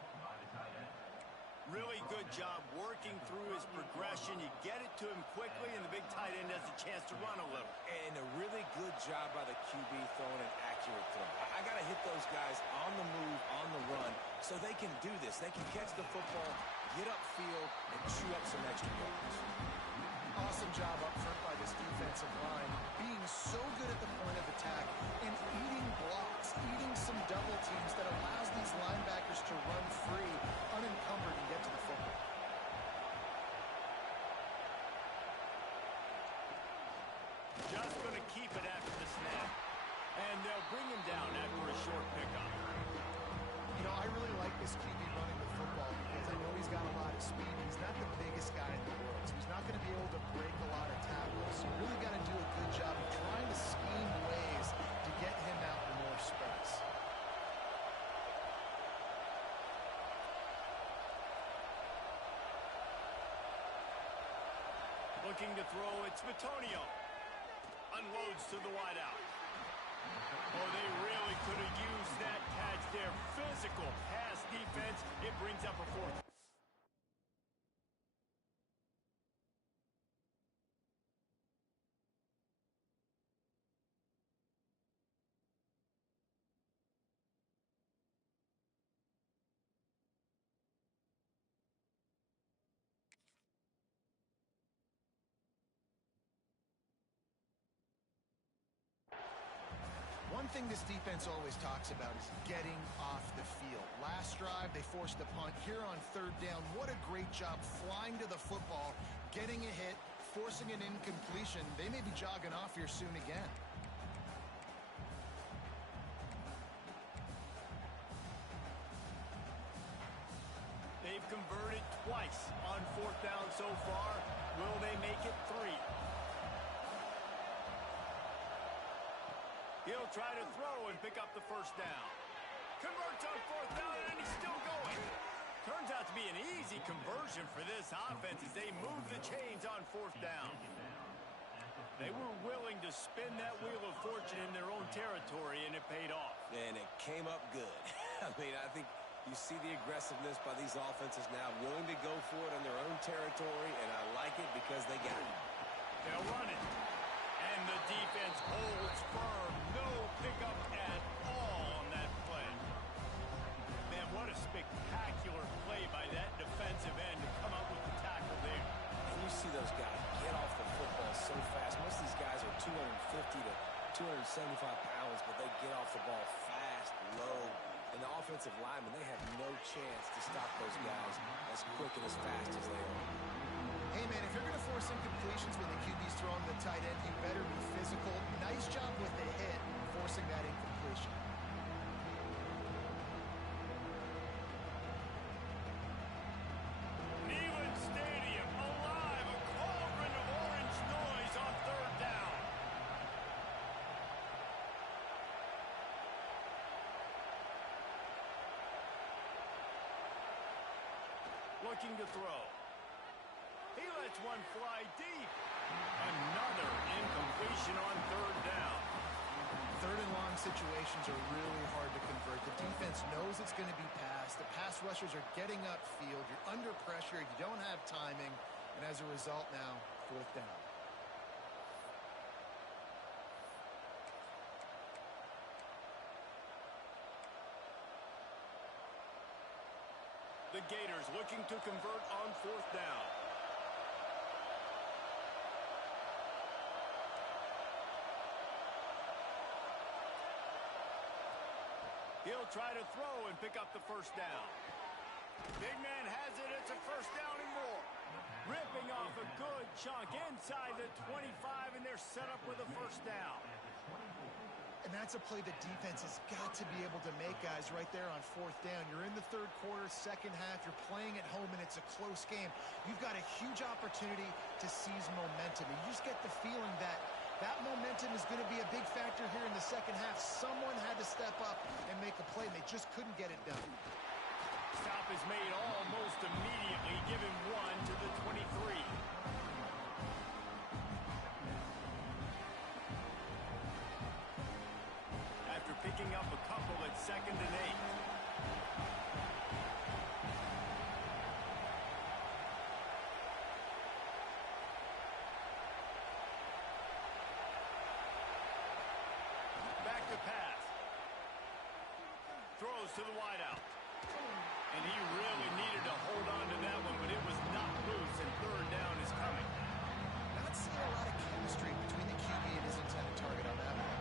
Really good job working through his progression. You get it to him quickly, and the big tight end has a chance to run a little. And a really good job by the QB throwing an accurate throw. I got to hit those guys on the move, on the run, so they can do this. They can catch the football, get upfield, and chew up some extra yards. Awesome job up front by this defensive line, being so good at the point of attack and eating blocks, eating some double teams that allows these linebackers to run free, unencumbered, and get to the football. Just going to keep it after the snap. And they'll bring him down after a short pickup. You know, I really like this QB running the football because I know he's got a lot of speed. He's not the biggest guy in the world, so he's not going to be able to break a lot of tackles. So you really got to do a good job of trying to scheme ways to get him out in more space. Looking to throw, it's Bitonio. Unloads to the wideout. Oh, they really could have used that catch there. Physical pass defense. It brings up a fourth. One thing this defense always talks about is getting off the field. Last drive, they forced a punt. Here on third down, what a great job flying to the football, getting a hit, forcing an incompletion. They may be jogging off here soon again. They've converted twice on fourth down so far. Will they make it 3? He'll try to throw and pick up the first down. Converts on fourth down, and he's still going. Turns out to be an easy conversion for this offense as they move the chains on fourth down. They were willing to spin that wheel of fortune in their own territory, and it paid off. And it came up good. I mean, I think you see the aggressiveness by these offenses now, willing to go for it in their own territory, and I like it because they got it. They'll run it. And the defense holds firm. No pickup at all on that play. Man, what a spectacular play by that defensive end to come up with the tackle there. And you see those guys get off the football so fast. Most of these guys are 250 to 275 pounds, but they get off the ball fast, low. And the offensive linemen, they have no chance to stop those guys as quick and as fast as they are. Hey, man, if you're going to force incompletions when the QB's throwing the tight end, you better be physical. Nice job with the hit, forcing that incompletion. Neyland Stadium alive, a cauldron of orange noise on third down. Looking to throw. He lets one fly deep. Another incompletion on third down. Third and long situations are really hard to convert. The defense knows it's going to be passed. The pass rushers are getting upfield. You're under pressure. You don't have timing. And as a result now, fourth down. The Gators looking to convert on fourth down. He'll try to throw and pick up the first down. Big man has it. It's a first down and more. Ripping off a good chunk inside the 25, and they're set up with a first down. And that's a play the defense has got to be able to make, guys, right there on fourth down. You're in the third quarter, second half. You're playing at home, and it's a close game. You've got a huge opportunity to seize momentum. And you just get the feeling that that momentum is going to be a big factor here in the second half. Someone had to step up and make a play, and they just couldn't get it done. Stop is made almost immediately, giving one to the 23. After picking up a couple at 2nd and 8. Back to pass. Throws to the wideout. And he really needed to hold on to that one, but it was not loose, and third down is coming. Not seeing a lot of chemistry between the QB and his intended target on that one.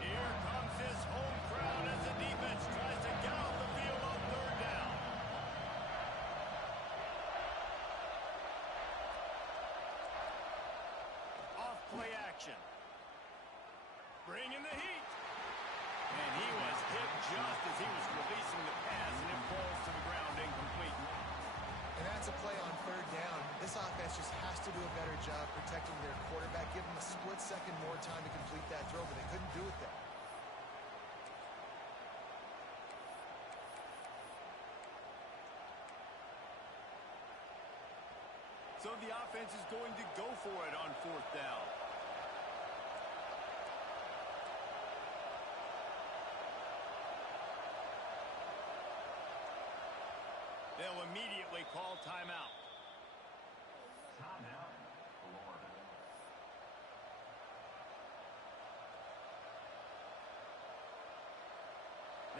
Here comes this home crowd as the defense tries to get off the field on third down. Off play action. Bringing the heat. And he was hit just as he was releasing the pass, and it falls to the ground incomplete. And that's a play on third down. This offense just has to do a better job protecting their quarterback. Give them a split second more time to complete that throw, but they couldn't do it there. So the offense is going to go for it on fourth down. They'll immediately call timeout. Timeout, Florida.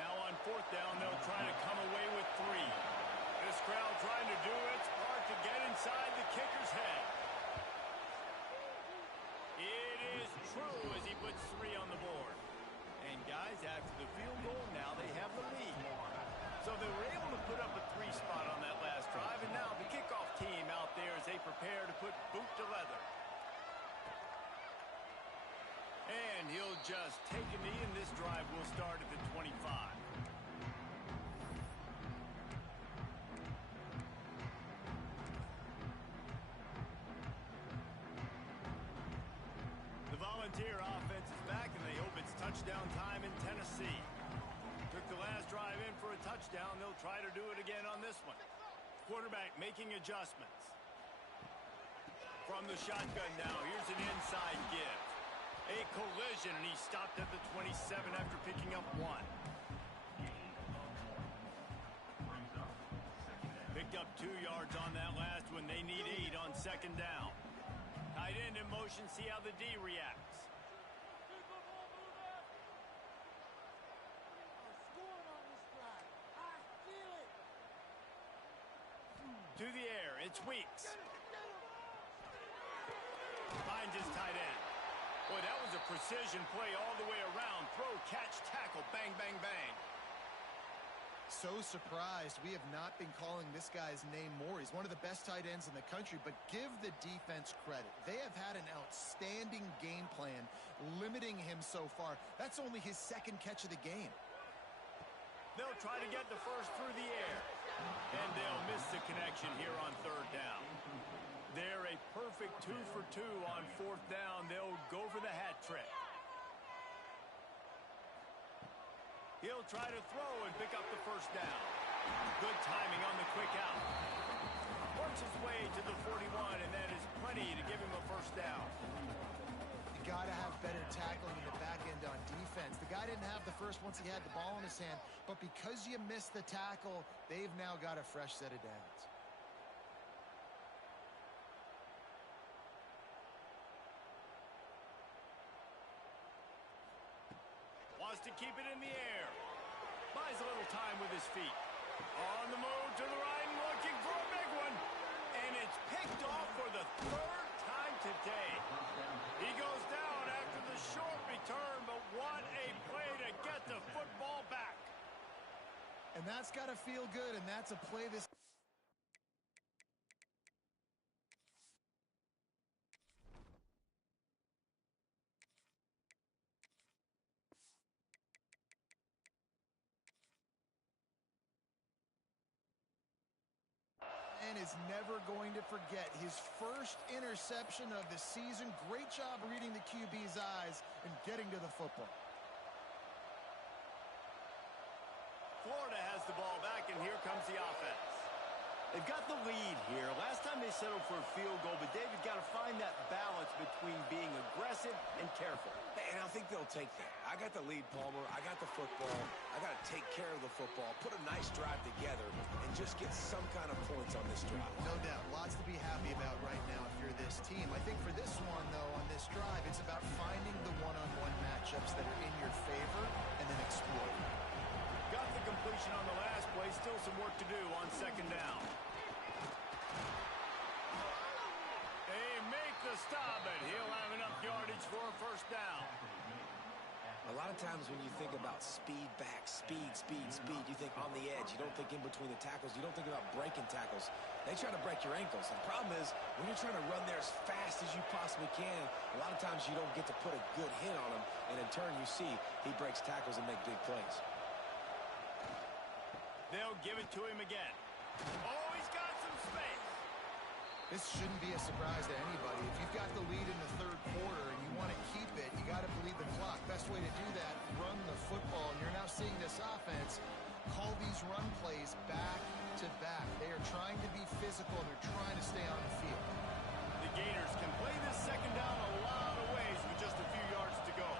Now on fourth down, they'll try to come away with 3. This crowd trying to do its part to get inside the kicker's head. It is true as he puts 3 on the board. And guys, after the field goal, now they have the lead. So they were able to put up a 3 spot on that last drive, and now the kickoff team out there as they prepare to put boot to leather. And he'll just take a knee, and this drive will start at the 25. Tennessee. Took the last drive in for a touchdown. They'll try to do it again on this one. Quarterback making adjustments. From the shotgun now, here's an inside give. A collision, and he stopped at the 27 after picking up 1. Picked up 2 yards on that last one. They need 8 on second down. Tight end in motion, see how the D reacts. To the air, it's Weeks. Finds his tight end. Boy, that was a precision play all the way around. Throw, catch, tackle, bang, bang, bang. So surprised we have not been calling this guy's name more. He's one of the best tight ends in the country, but give the defense credit. They have had an outstanding game plan limiting him so far. That's only his second catch of the game. They'll try to get the first through the air. And they'll miss the connection here on third down. They're a perfect 2 for 2 on fourth down. They'll go for the hat trick. He'll try to throw and pick up the first down. Good timing on the quick out. Works his way to the 41, and that is plenty to give him a first down. You got to have better tackling in the back end on defense. The guy didn't have the first once he had the ball in his hand, but because you missed the tackle, they've now got a fresh set of downs. Wants to keep it in the air. Buys a little time with his feet. On the move to the right, looking for a big one. And it's picked off for the 3rd time today. He goes down after the short return, but what a play to get the football back. And that's got to feel good, and that's a play this... And is never going to forget his first interception of the season. Great job reading the QB's eyes and getting to the football. Florida has the ball back, and here comes the offense. They've got the lead here. Last time they settled for a field goal, but David got to find that balance between being aggressive and careful. And I think they'll take that. I got the lead, Palmer. I got the football. I got to take care of the football, put a nice drive together, and just get some kind of points on this drive. No doubt. Lots to be happy about right now if you're this team. I think for this one, though, on this drive, it's about finding the one-on-one matchups that are in your favor and then exploiting. Got the completion on the last play. Still some work to do on second down. They make the stop, and he'll have enough yardage for a first down. A lot of times when you think about speed back, speed, you think on the edge. You don't think in between the tackles. You don't think about breaking tackles. They try to break your ankles. The problem is when you're trying to run there as fast as you possibly can, a lot of times you don't get to put a good hit on him, and in turn you see he breaks tackles and make big plays. They'll give it to him again. Oh, he's got some space. This shouldn't be a surprise to anybody. If you've got the lead in the third quarter and you want to keep it, you got to bleed the clock. Best way to do that, run the football. And you're now seeing this offense call these run plays back to back. They are trying to be physical, and they're trying to stay on the field. The Gators can play this second down a lot of ways with just a few yards to go.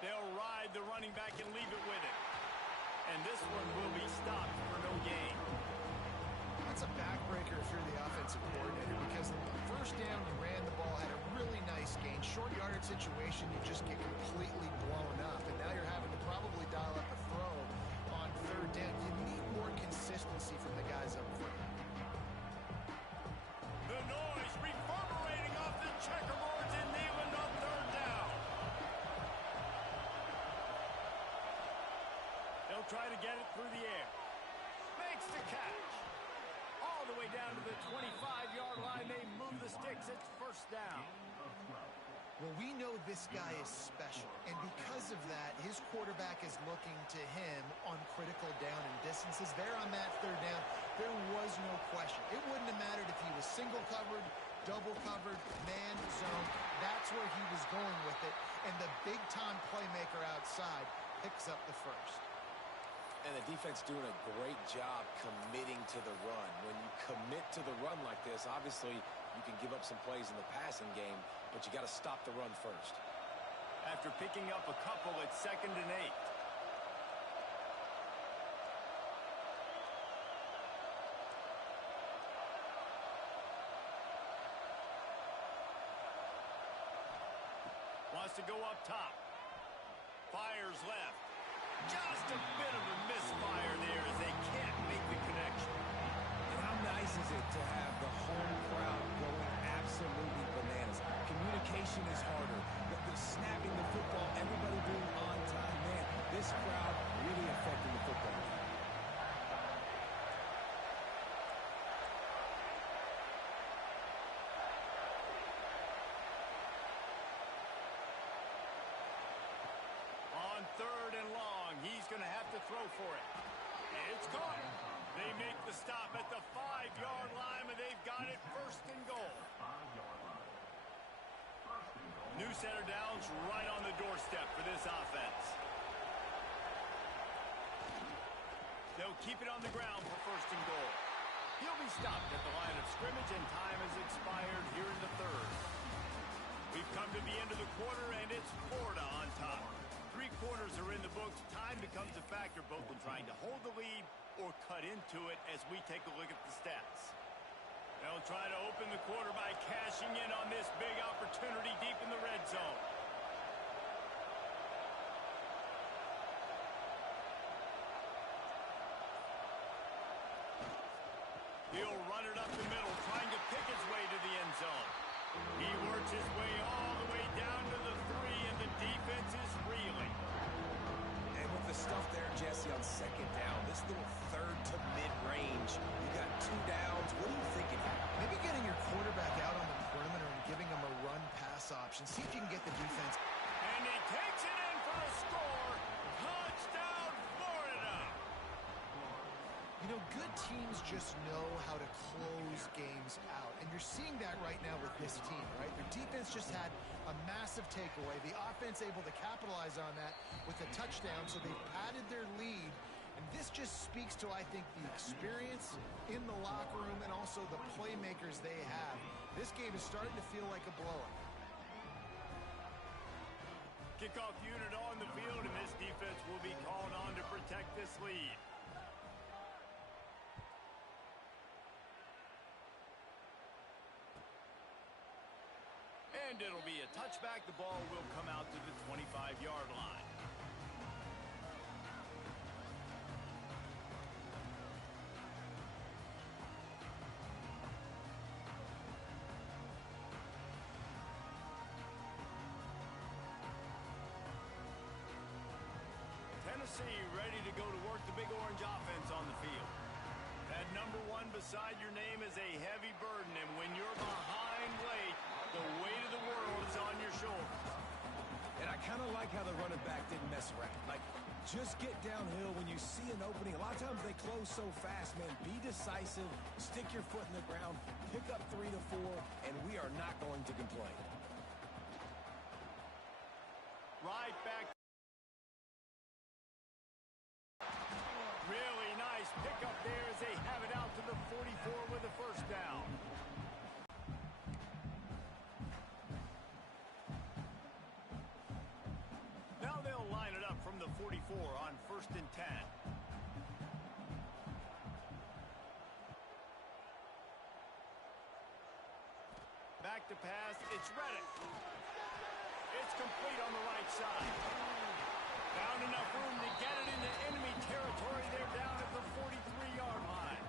They'll ride the running back and leave it with it. And this one will be stopped for no gain. That's a backbreaker if you're the offensive coordinator, because first down you ran the ball, had a really nice gain. Short yardage situation, you just get completely blown up. And now you're having to probably dial up a throw on third down. You need more consistency from the guys up front. The noise reverberating off the checkerboards in Neyland on third down. They'll try to get it through the air. Makes the catch. All the way down to the 25-yard line. They move the sticks. It's first down. Well, we know this guy is special, and because of that, his quarterback is looking to him on critical down and distances. There on that third down, there was no question. It wouldn't have mattered if he was single covered, double covered, man zone. That's where he was going with it, and the big-time playmaker outside picks up the first. And the defense doing a great job committing to the run. When you commit to the run like this, obviously you can give up some plays in the passing game, but you got to stop the run first. After picking up a couple, it's 2nd and 8. Wants to go up top. Fires left. Just a bit of a misfire there as they can't make the connection. And how nice is it to have the home crowd going absolutely bananas? Communication is harder. The snapping the football, everybody being on time. Man, this crowd really affecting the football game. On 3rd and long, he's going to have to throw for it. It's caught. They make the stop at the 5-yard line, and they've got it 1st and goal. New center downs right on the doorstep for this offense. They'll keep it on the ground for 1st and goal. He'll be stopped at the line of scrimmage, and time has expired here in the 3rd. We've come to the end of the quarter, and it's Florida on top. 3 quarters are in the books. Time becomes a factor both in trying to hold the lead or cut into it as we take a look at the stats. They'll try to open the quarter by cashing in on this big opportunity deep in the red zone. He'll run it up the middle, trying to pick his way to the end zone. He works his way all the way down to the 3, and the defense is reeling. And with the stuff there, Jesse, on 2nd down, this little 3rd to mid-range, you got 2 downs. What are you thinking here? Maybe getting your quarterback out on the perimeter and giving him a run-pass option. See if you can get the defense. And he takes it in for a score. Touchdown, Florida! You know, good teams just know how to close games out. And you're seeing that right now with this team, right? Their defense just had a massive takeaway. The offense able to capitalize on that with a touchdown, so they've padded their lead. And this just speaks to, I think, the experience in the locker room and also the playmakers they have. This game is starting to feel like a blowout. Kickoff unit on the field, and this defense will be called on to protect this lead. And it'll be a touchback. The ball will come out to the 25-yard line. Tennessee ready to go to work the Big Orange offense on the field. That number 1 beside your name is a heavy burden, and when you're behind late, the weight of the world is on your shoulders. And I kind of like how the running back didn't mess around. Like, just get downhill when you see an opening. A lot of times they close so fast, man. Be decisive, stick your foot in the ground, pick up 3 to 4, and we are not going to complain. Right back. Really nice pickup there as they have it out to the 44 with a 1st down. Now they'll line it up from the 44 on 1st and 10. Back to pass, it's Reddick. It's complete on the right side. Found enough room to get it into enemy territory. They're down at the 43-yard line.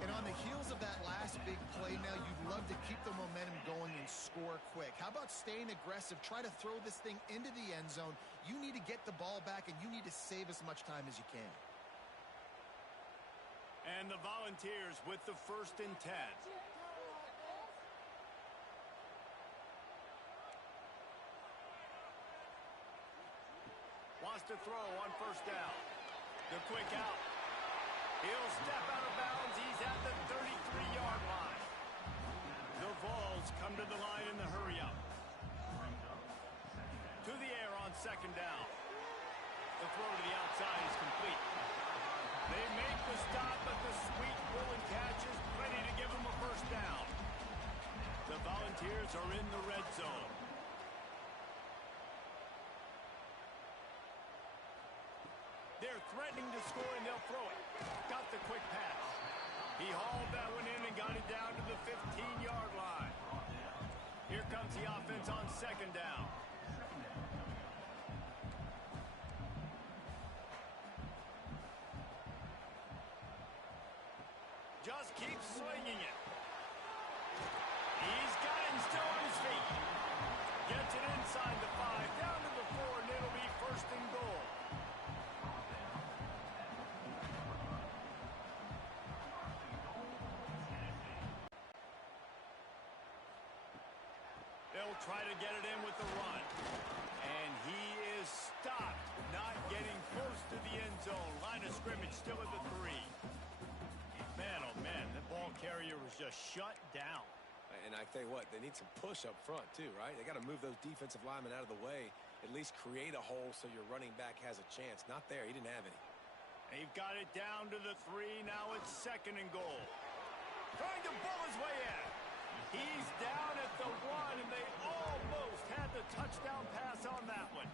And on the heels of that last big play now, you'd love to keep the momentum going and score quick. How about staying aggressive? Try to throw this thing into the end zone. You need to get the ball back, and you need to save as much time as you can. And the Volunteers with the 1st and 10. Wants to throw on 1st down. The quick out. He'll step out of bounds. He's at the 33-yard line. The Vols come to the line in the hurry up. To the air on 2nd down. The throw to the outside is complete. They make the stop, but the sweet rolling catch is ready to give them a first down. The Volunteers are in the red zone. They're threatening to score, and they'll throw it. Got the quick pass. He hauled that one in and got it down to the 15-yard line. Here comes the offense on second down. Just keeps swinging it. He's got it and still on his feet. Gets it inside the 5, down to the 4, and it'll be first and goal. They'll try to get it in with the run. And he is stopped, not getting close to the end zone. Line of scrimmage still at the 3. Man, oh man, the ball carrier was just shut down. And I tell you what, they need some push up front too, right? They got to move those defensive linemen out of the way, at least create a hole so your running back has a chance. Not there. He didn't have any. They've got it down to the 3. Now it's second and goal. Trying to bull his way in. He's down at the 1, and they almost had the touchdown pass on that one.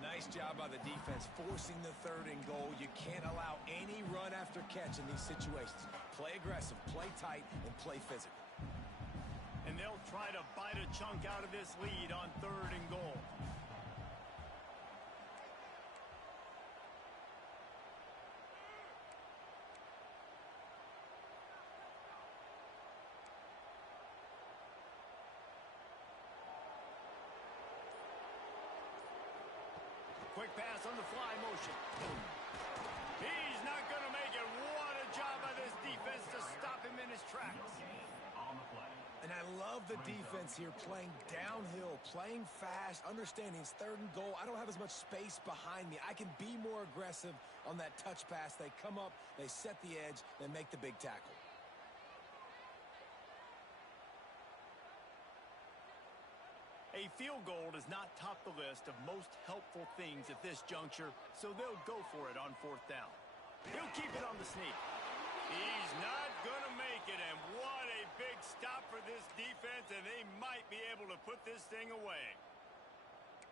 Nice job by the defense forcing the third and goal. You can't allow any run after catch in these situations. Play aggressive, play tight, and play physical. And they'll try to bite a chunk out of this lead on third and goal. Quick pass on the fly motion. He's not going to make it. What a job by this defense to stop him in his tracks. And I love the defense here playing downhill, playing fast, understanding it's third and goal. I don't have as much space behind me. I can be more aggressive on that touch pass. They come up, they set the edge, they make the big tackle. A field goal does not top the list of most helpful things at this juncture, so they'll go for it on fourth down. He'll keep it on the sneak. He's not going to make it, and what a big stop for this defense, and they might be able to put this thing away.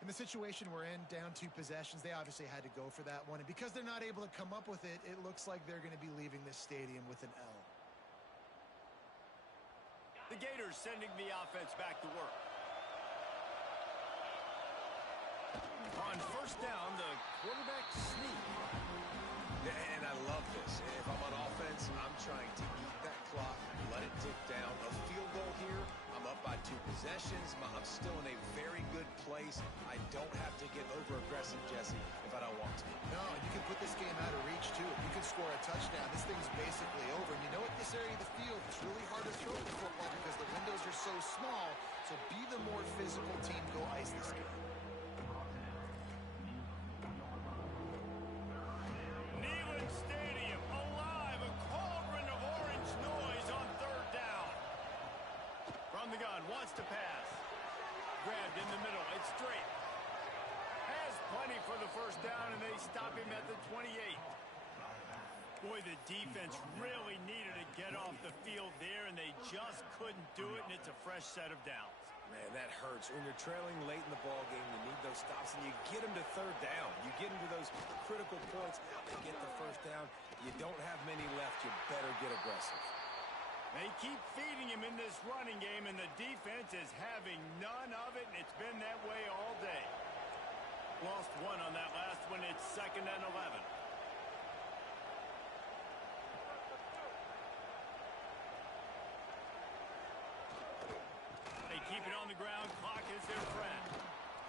In the situation we're in, down 2 possessions, they obviously had to go for that one. And because they're not able to come up with it, it looks like they're going to be leaving this stadium with an L. The Gators sending the offense back to work. On first down, the quarterback sneak. And I love this. If I'm on offense, I'm trying to eat that clock, let it tick down. A field goal here, I'm up by 2 possessions. I'm still in a very good place. I don't have to get over-aggressive, Jesse, if I don't want to. No, you can put this game out of reach, too. If you can score a touchdown, this thing's basically over. And you know what? This area of the field, it's really hard to throw the football because the windows are so small. So be the more physical team. Go ice this game. Stadium alive, a cauldron of orange noise on third down. From the gun, wants to pass. Grabbed in the middle, it's straight. Has plenty for the first down, and they stop him at the 28. Boy, the defense really needed to get off the field there, and they just couldn't do it, and it's a fresh set of downs. Man, that hurts. When you're trailing late in the ballgame, you need those stops, and you get them to third down. You get them to those critical points. They get the first down. You don't have many left. You better get aggressive. They keep feeding him in this running game, and the defense is having none of it, and it's been that way all day. Lost 1 on that last one. It's second and 11. Keep it on the ground. Clock is their friend.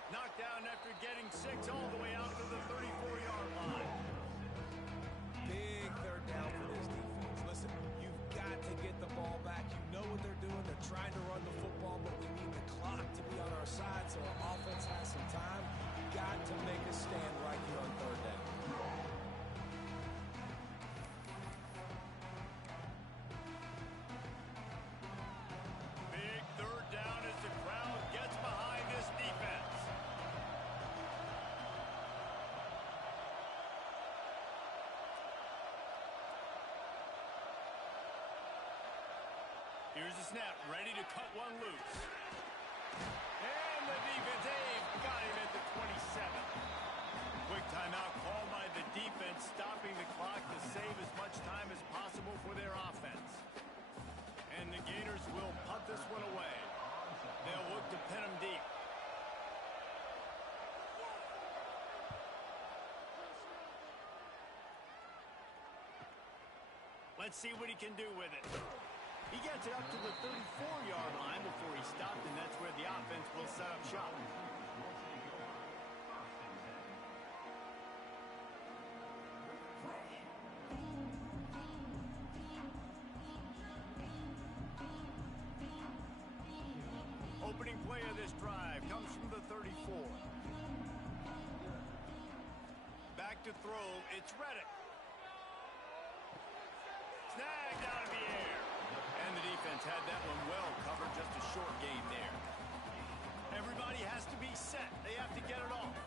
Knocked down after getting 6 all the way out to the 34-yard line. Big third down for this defense. Listen, you've got to get the ball back. You know what they're doing. They're trying to run the football, but we need the clock to be on our side so our offense has some time. You've got to make a stand right here on third down. Here's the snap, ready to cut one loose. And the defense, they've got him at the 27. Quick timeout called by the defense, stopping the clock to save as much time as possible for their offense. And the Gators will punt this one away. They'll look to pin him deep. Let's see what he can do with it. He gets it up to the 34-yard line before he stopped, and that's where the offense will set up shop. Opening play of this drive comes from the 34. Back to throw, it's Reddick. Snagged out of the air. And the defense had that one well covered, just a short gain there. Everybody has to be set. They have to get it off.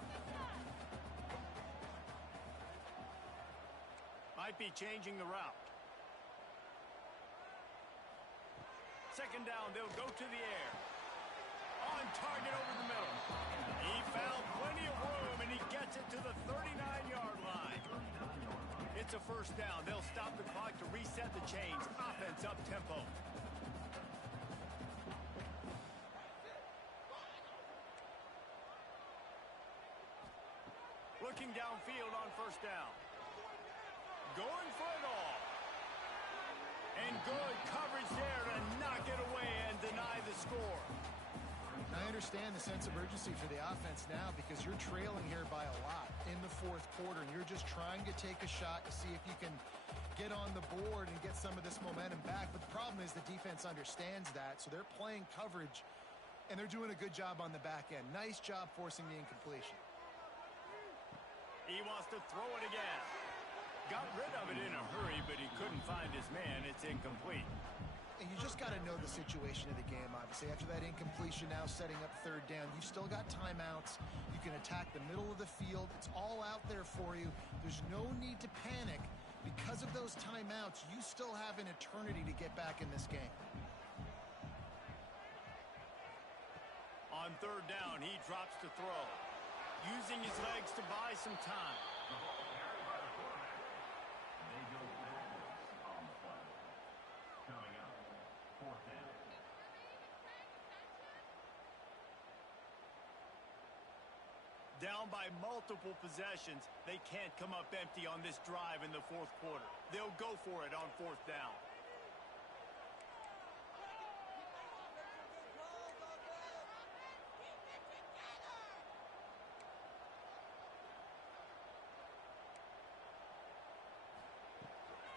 Might be changing the route. Second down, they'll go to the air. On target over the middle. He found plenty of room, and he gets it to the 39-yard line. It's a first down. They'll stop the clock to reset the chains. Offense up tempo. Looking downfield on first down. Going for it all. And good coverage there to knock it away and deny the score. I understand the sense of urgency for the offense now because you're trailing here by a lot in the fourth quarter, and you're just trying to take a shot to see if you can get on the board and get some of this momentum back. But the problem is the defense understands that, so they're playing coverage, and they're doing a good job on the back end. Nice job forcing the incompletion. He wants to throw it again. Got rid of it in a hurry, but he couldn't find his man. It's incomplete. And you just got to know the situation of the game, obviously. After that incompletion, now setting up third down, you've still got timeouts. You can attack the middle of the field. It's all out there for you. There's no need to panic. Because of those timeouts, you still have an eternity to get back in this game. On third down, he drops to throw. Using his legs to buy some time. Down by multiple possessions, they can't come up empty on this drive in the fourth quarter. They'll go for it on fourth down.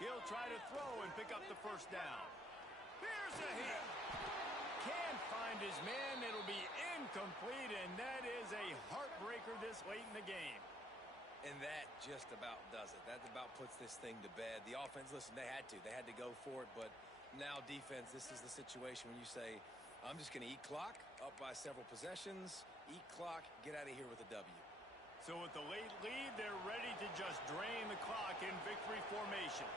He'll try to throw and pick up the first down. Here's a hit. Can't find his man. It'll be incomplete, and that is a heartbreaker this late in the game. And that just about does it. That about puts this thing to bed. The offense, listen, they had to go for it, but now defense, this is the situation when you say, I'm just going to eat clock, up by several possessions, eat clock, get out of here with a W. So with the late lead, they're ready to just drain the clock in victory formation.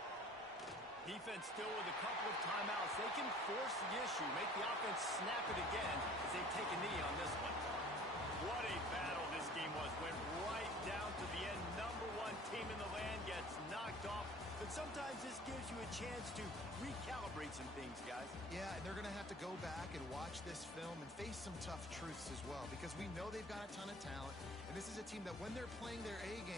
Defense still with a couple of timeouts. They can force the issue, make the offense snap it again as they take a knee on this one. What a battle this game was. Went right down to the end. Number one team in the land gets knocked off. But sometimes this gives you a chance to recalibrate some things, guys. Yeah, they're going to have to go back and watch this film and face some tough truths as well, because we know they've got a ton of talent. And this is a team that when they're playing their A game,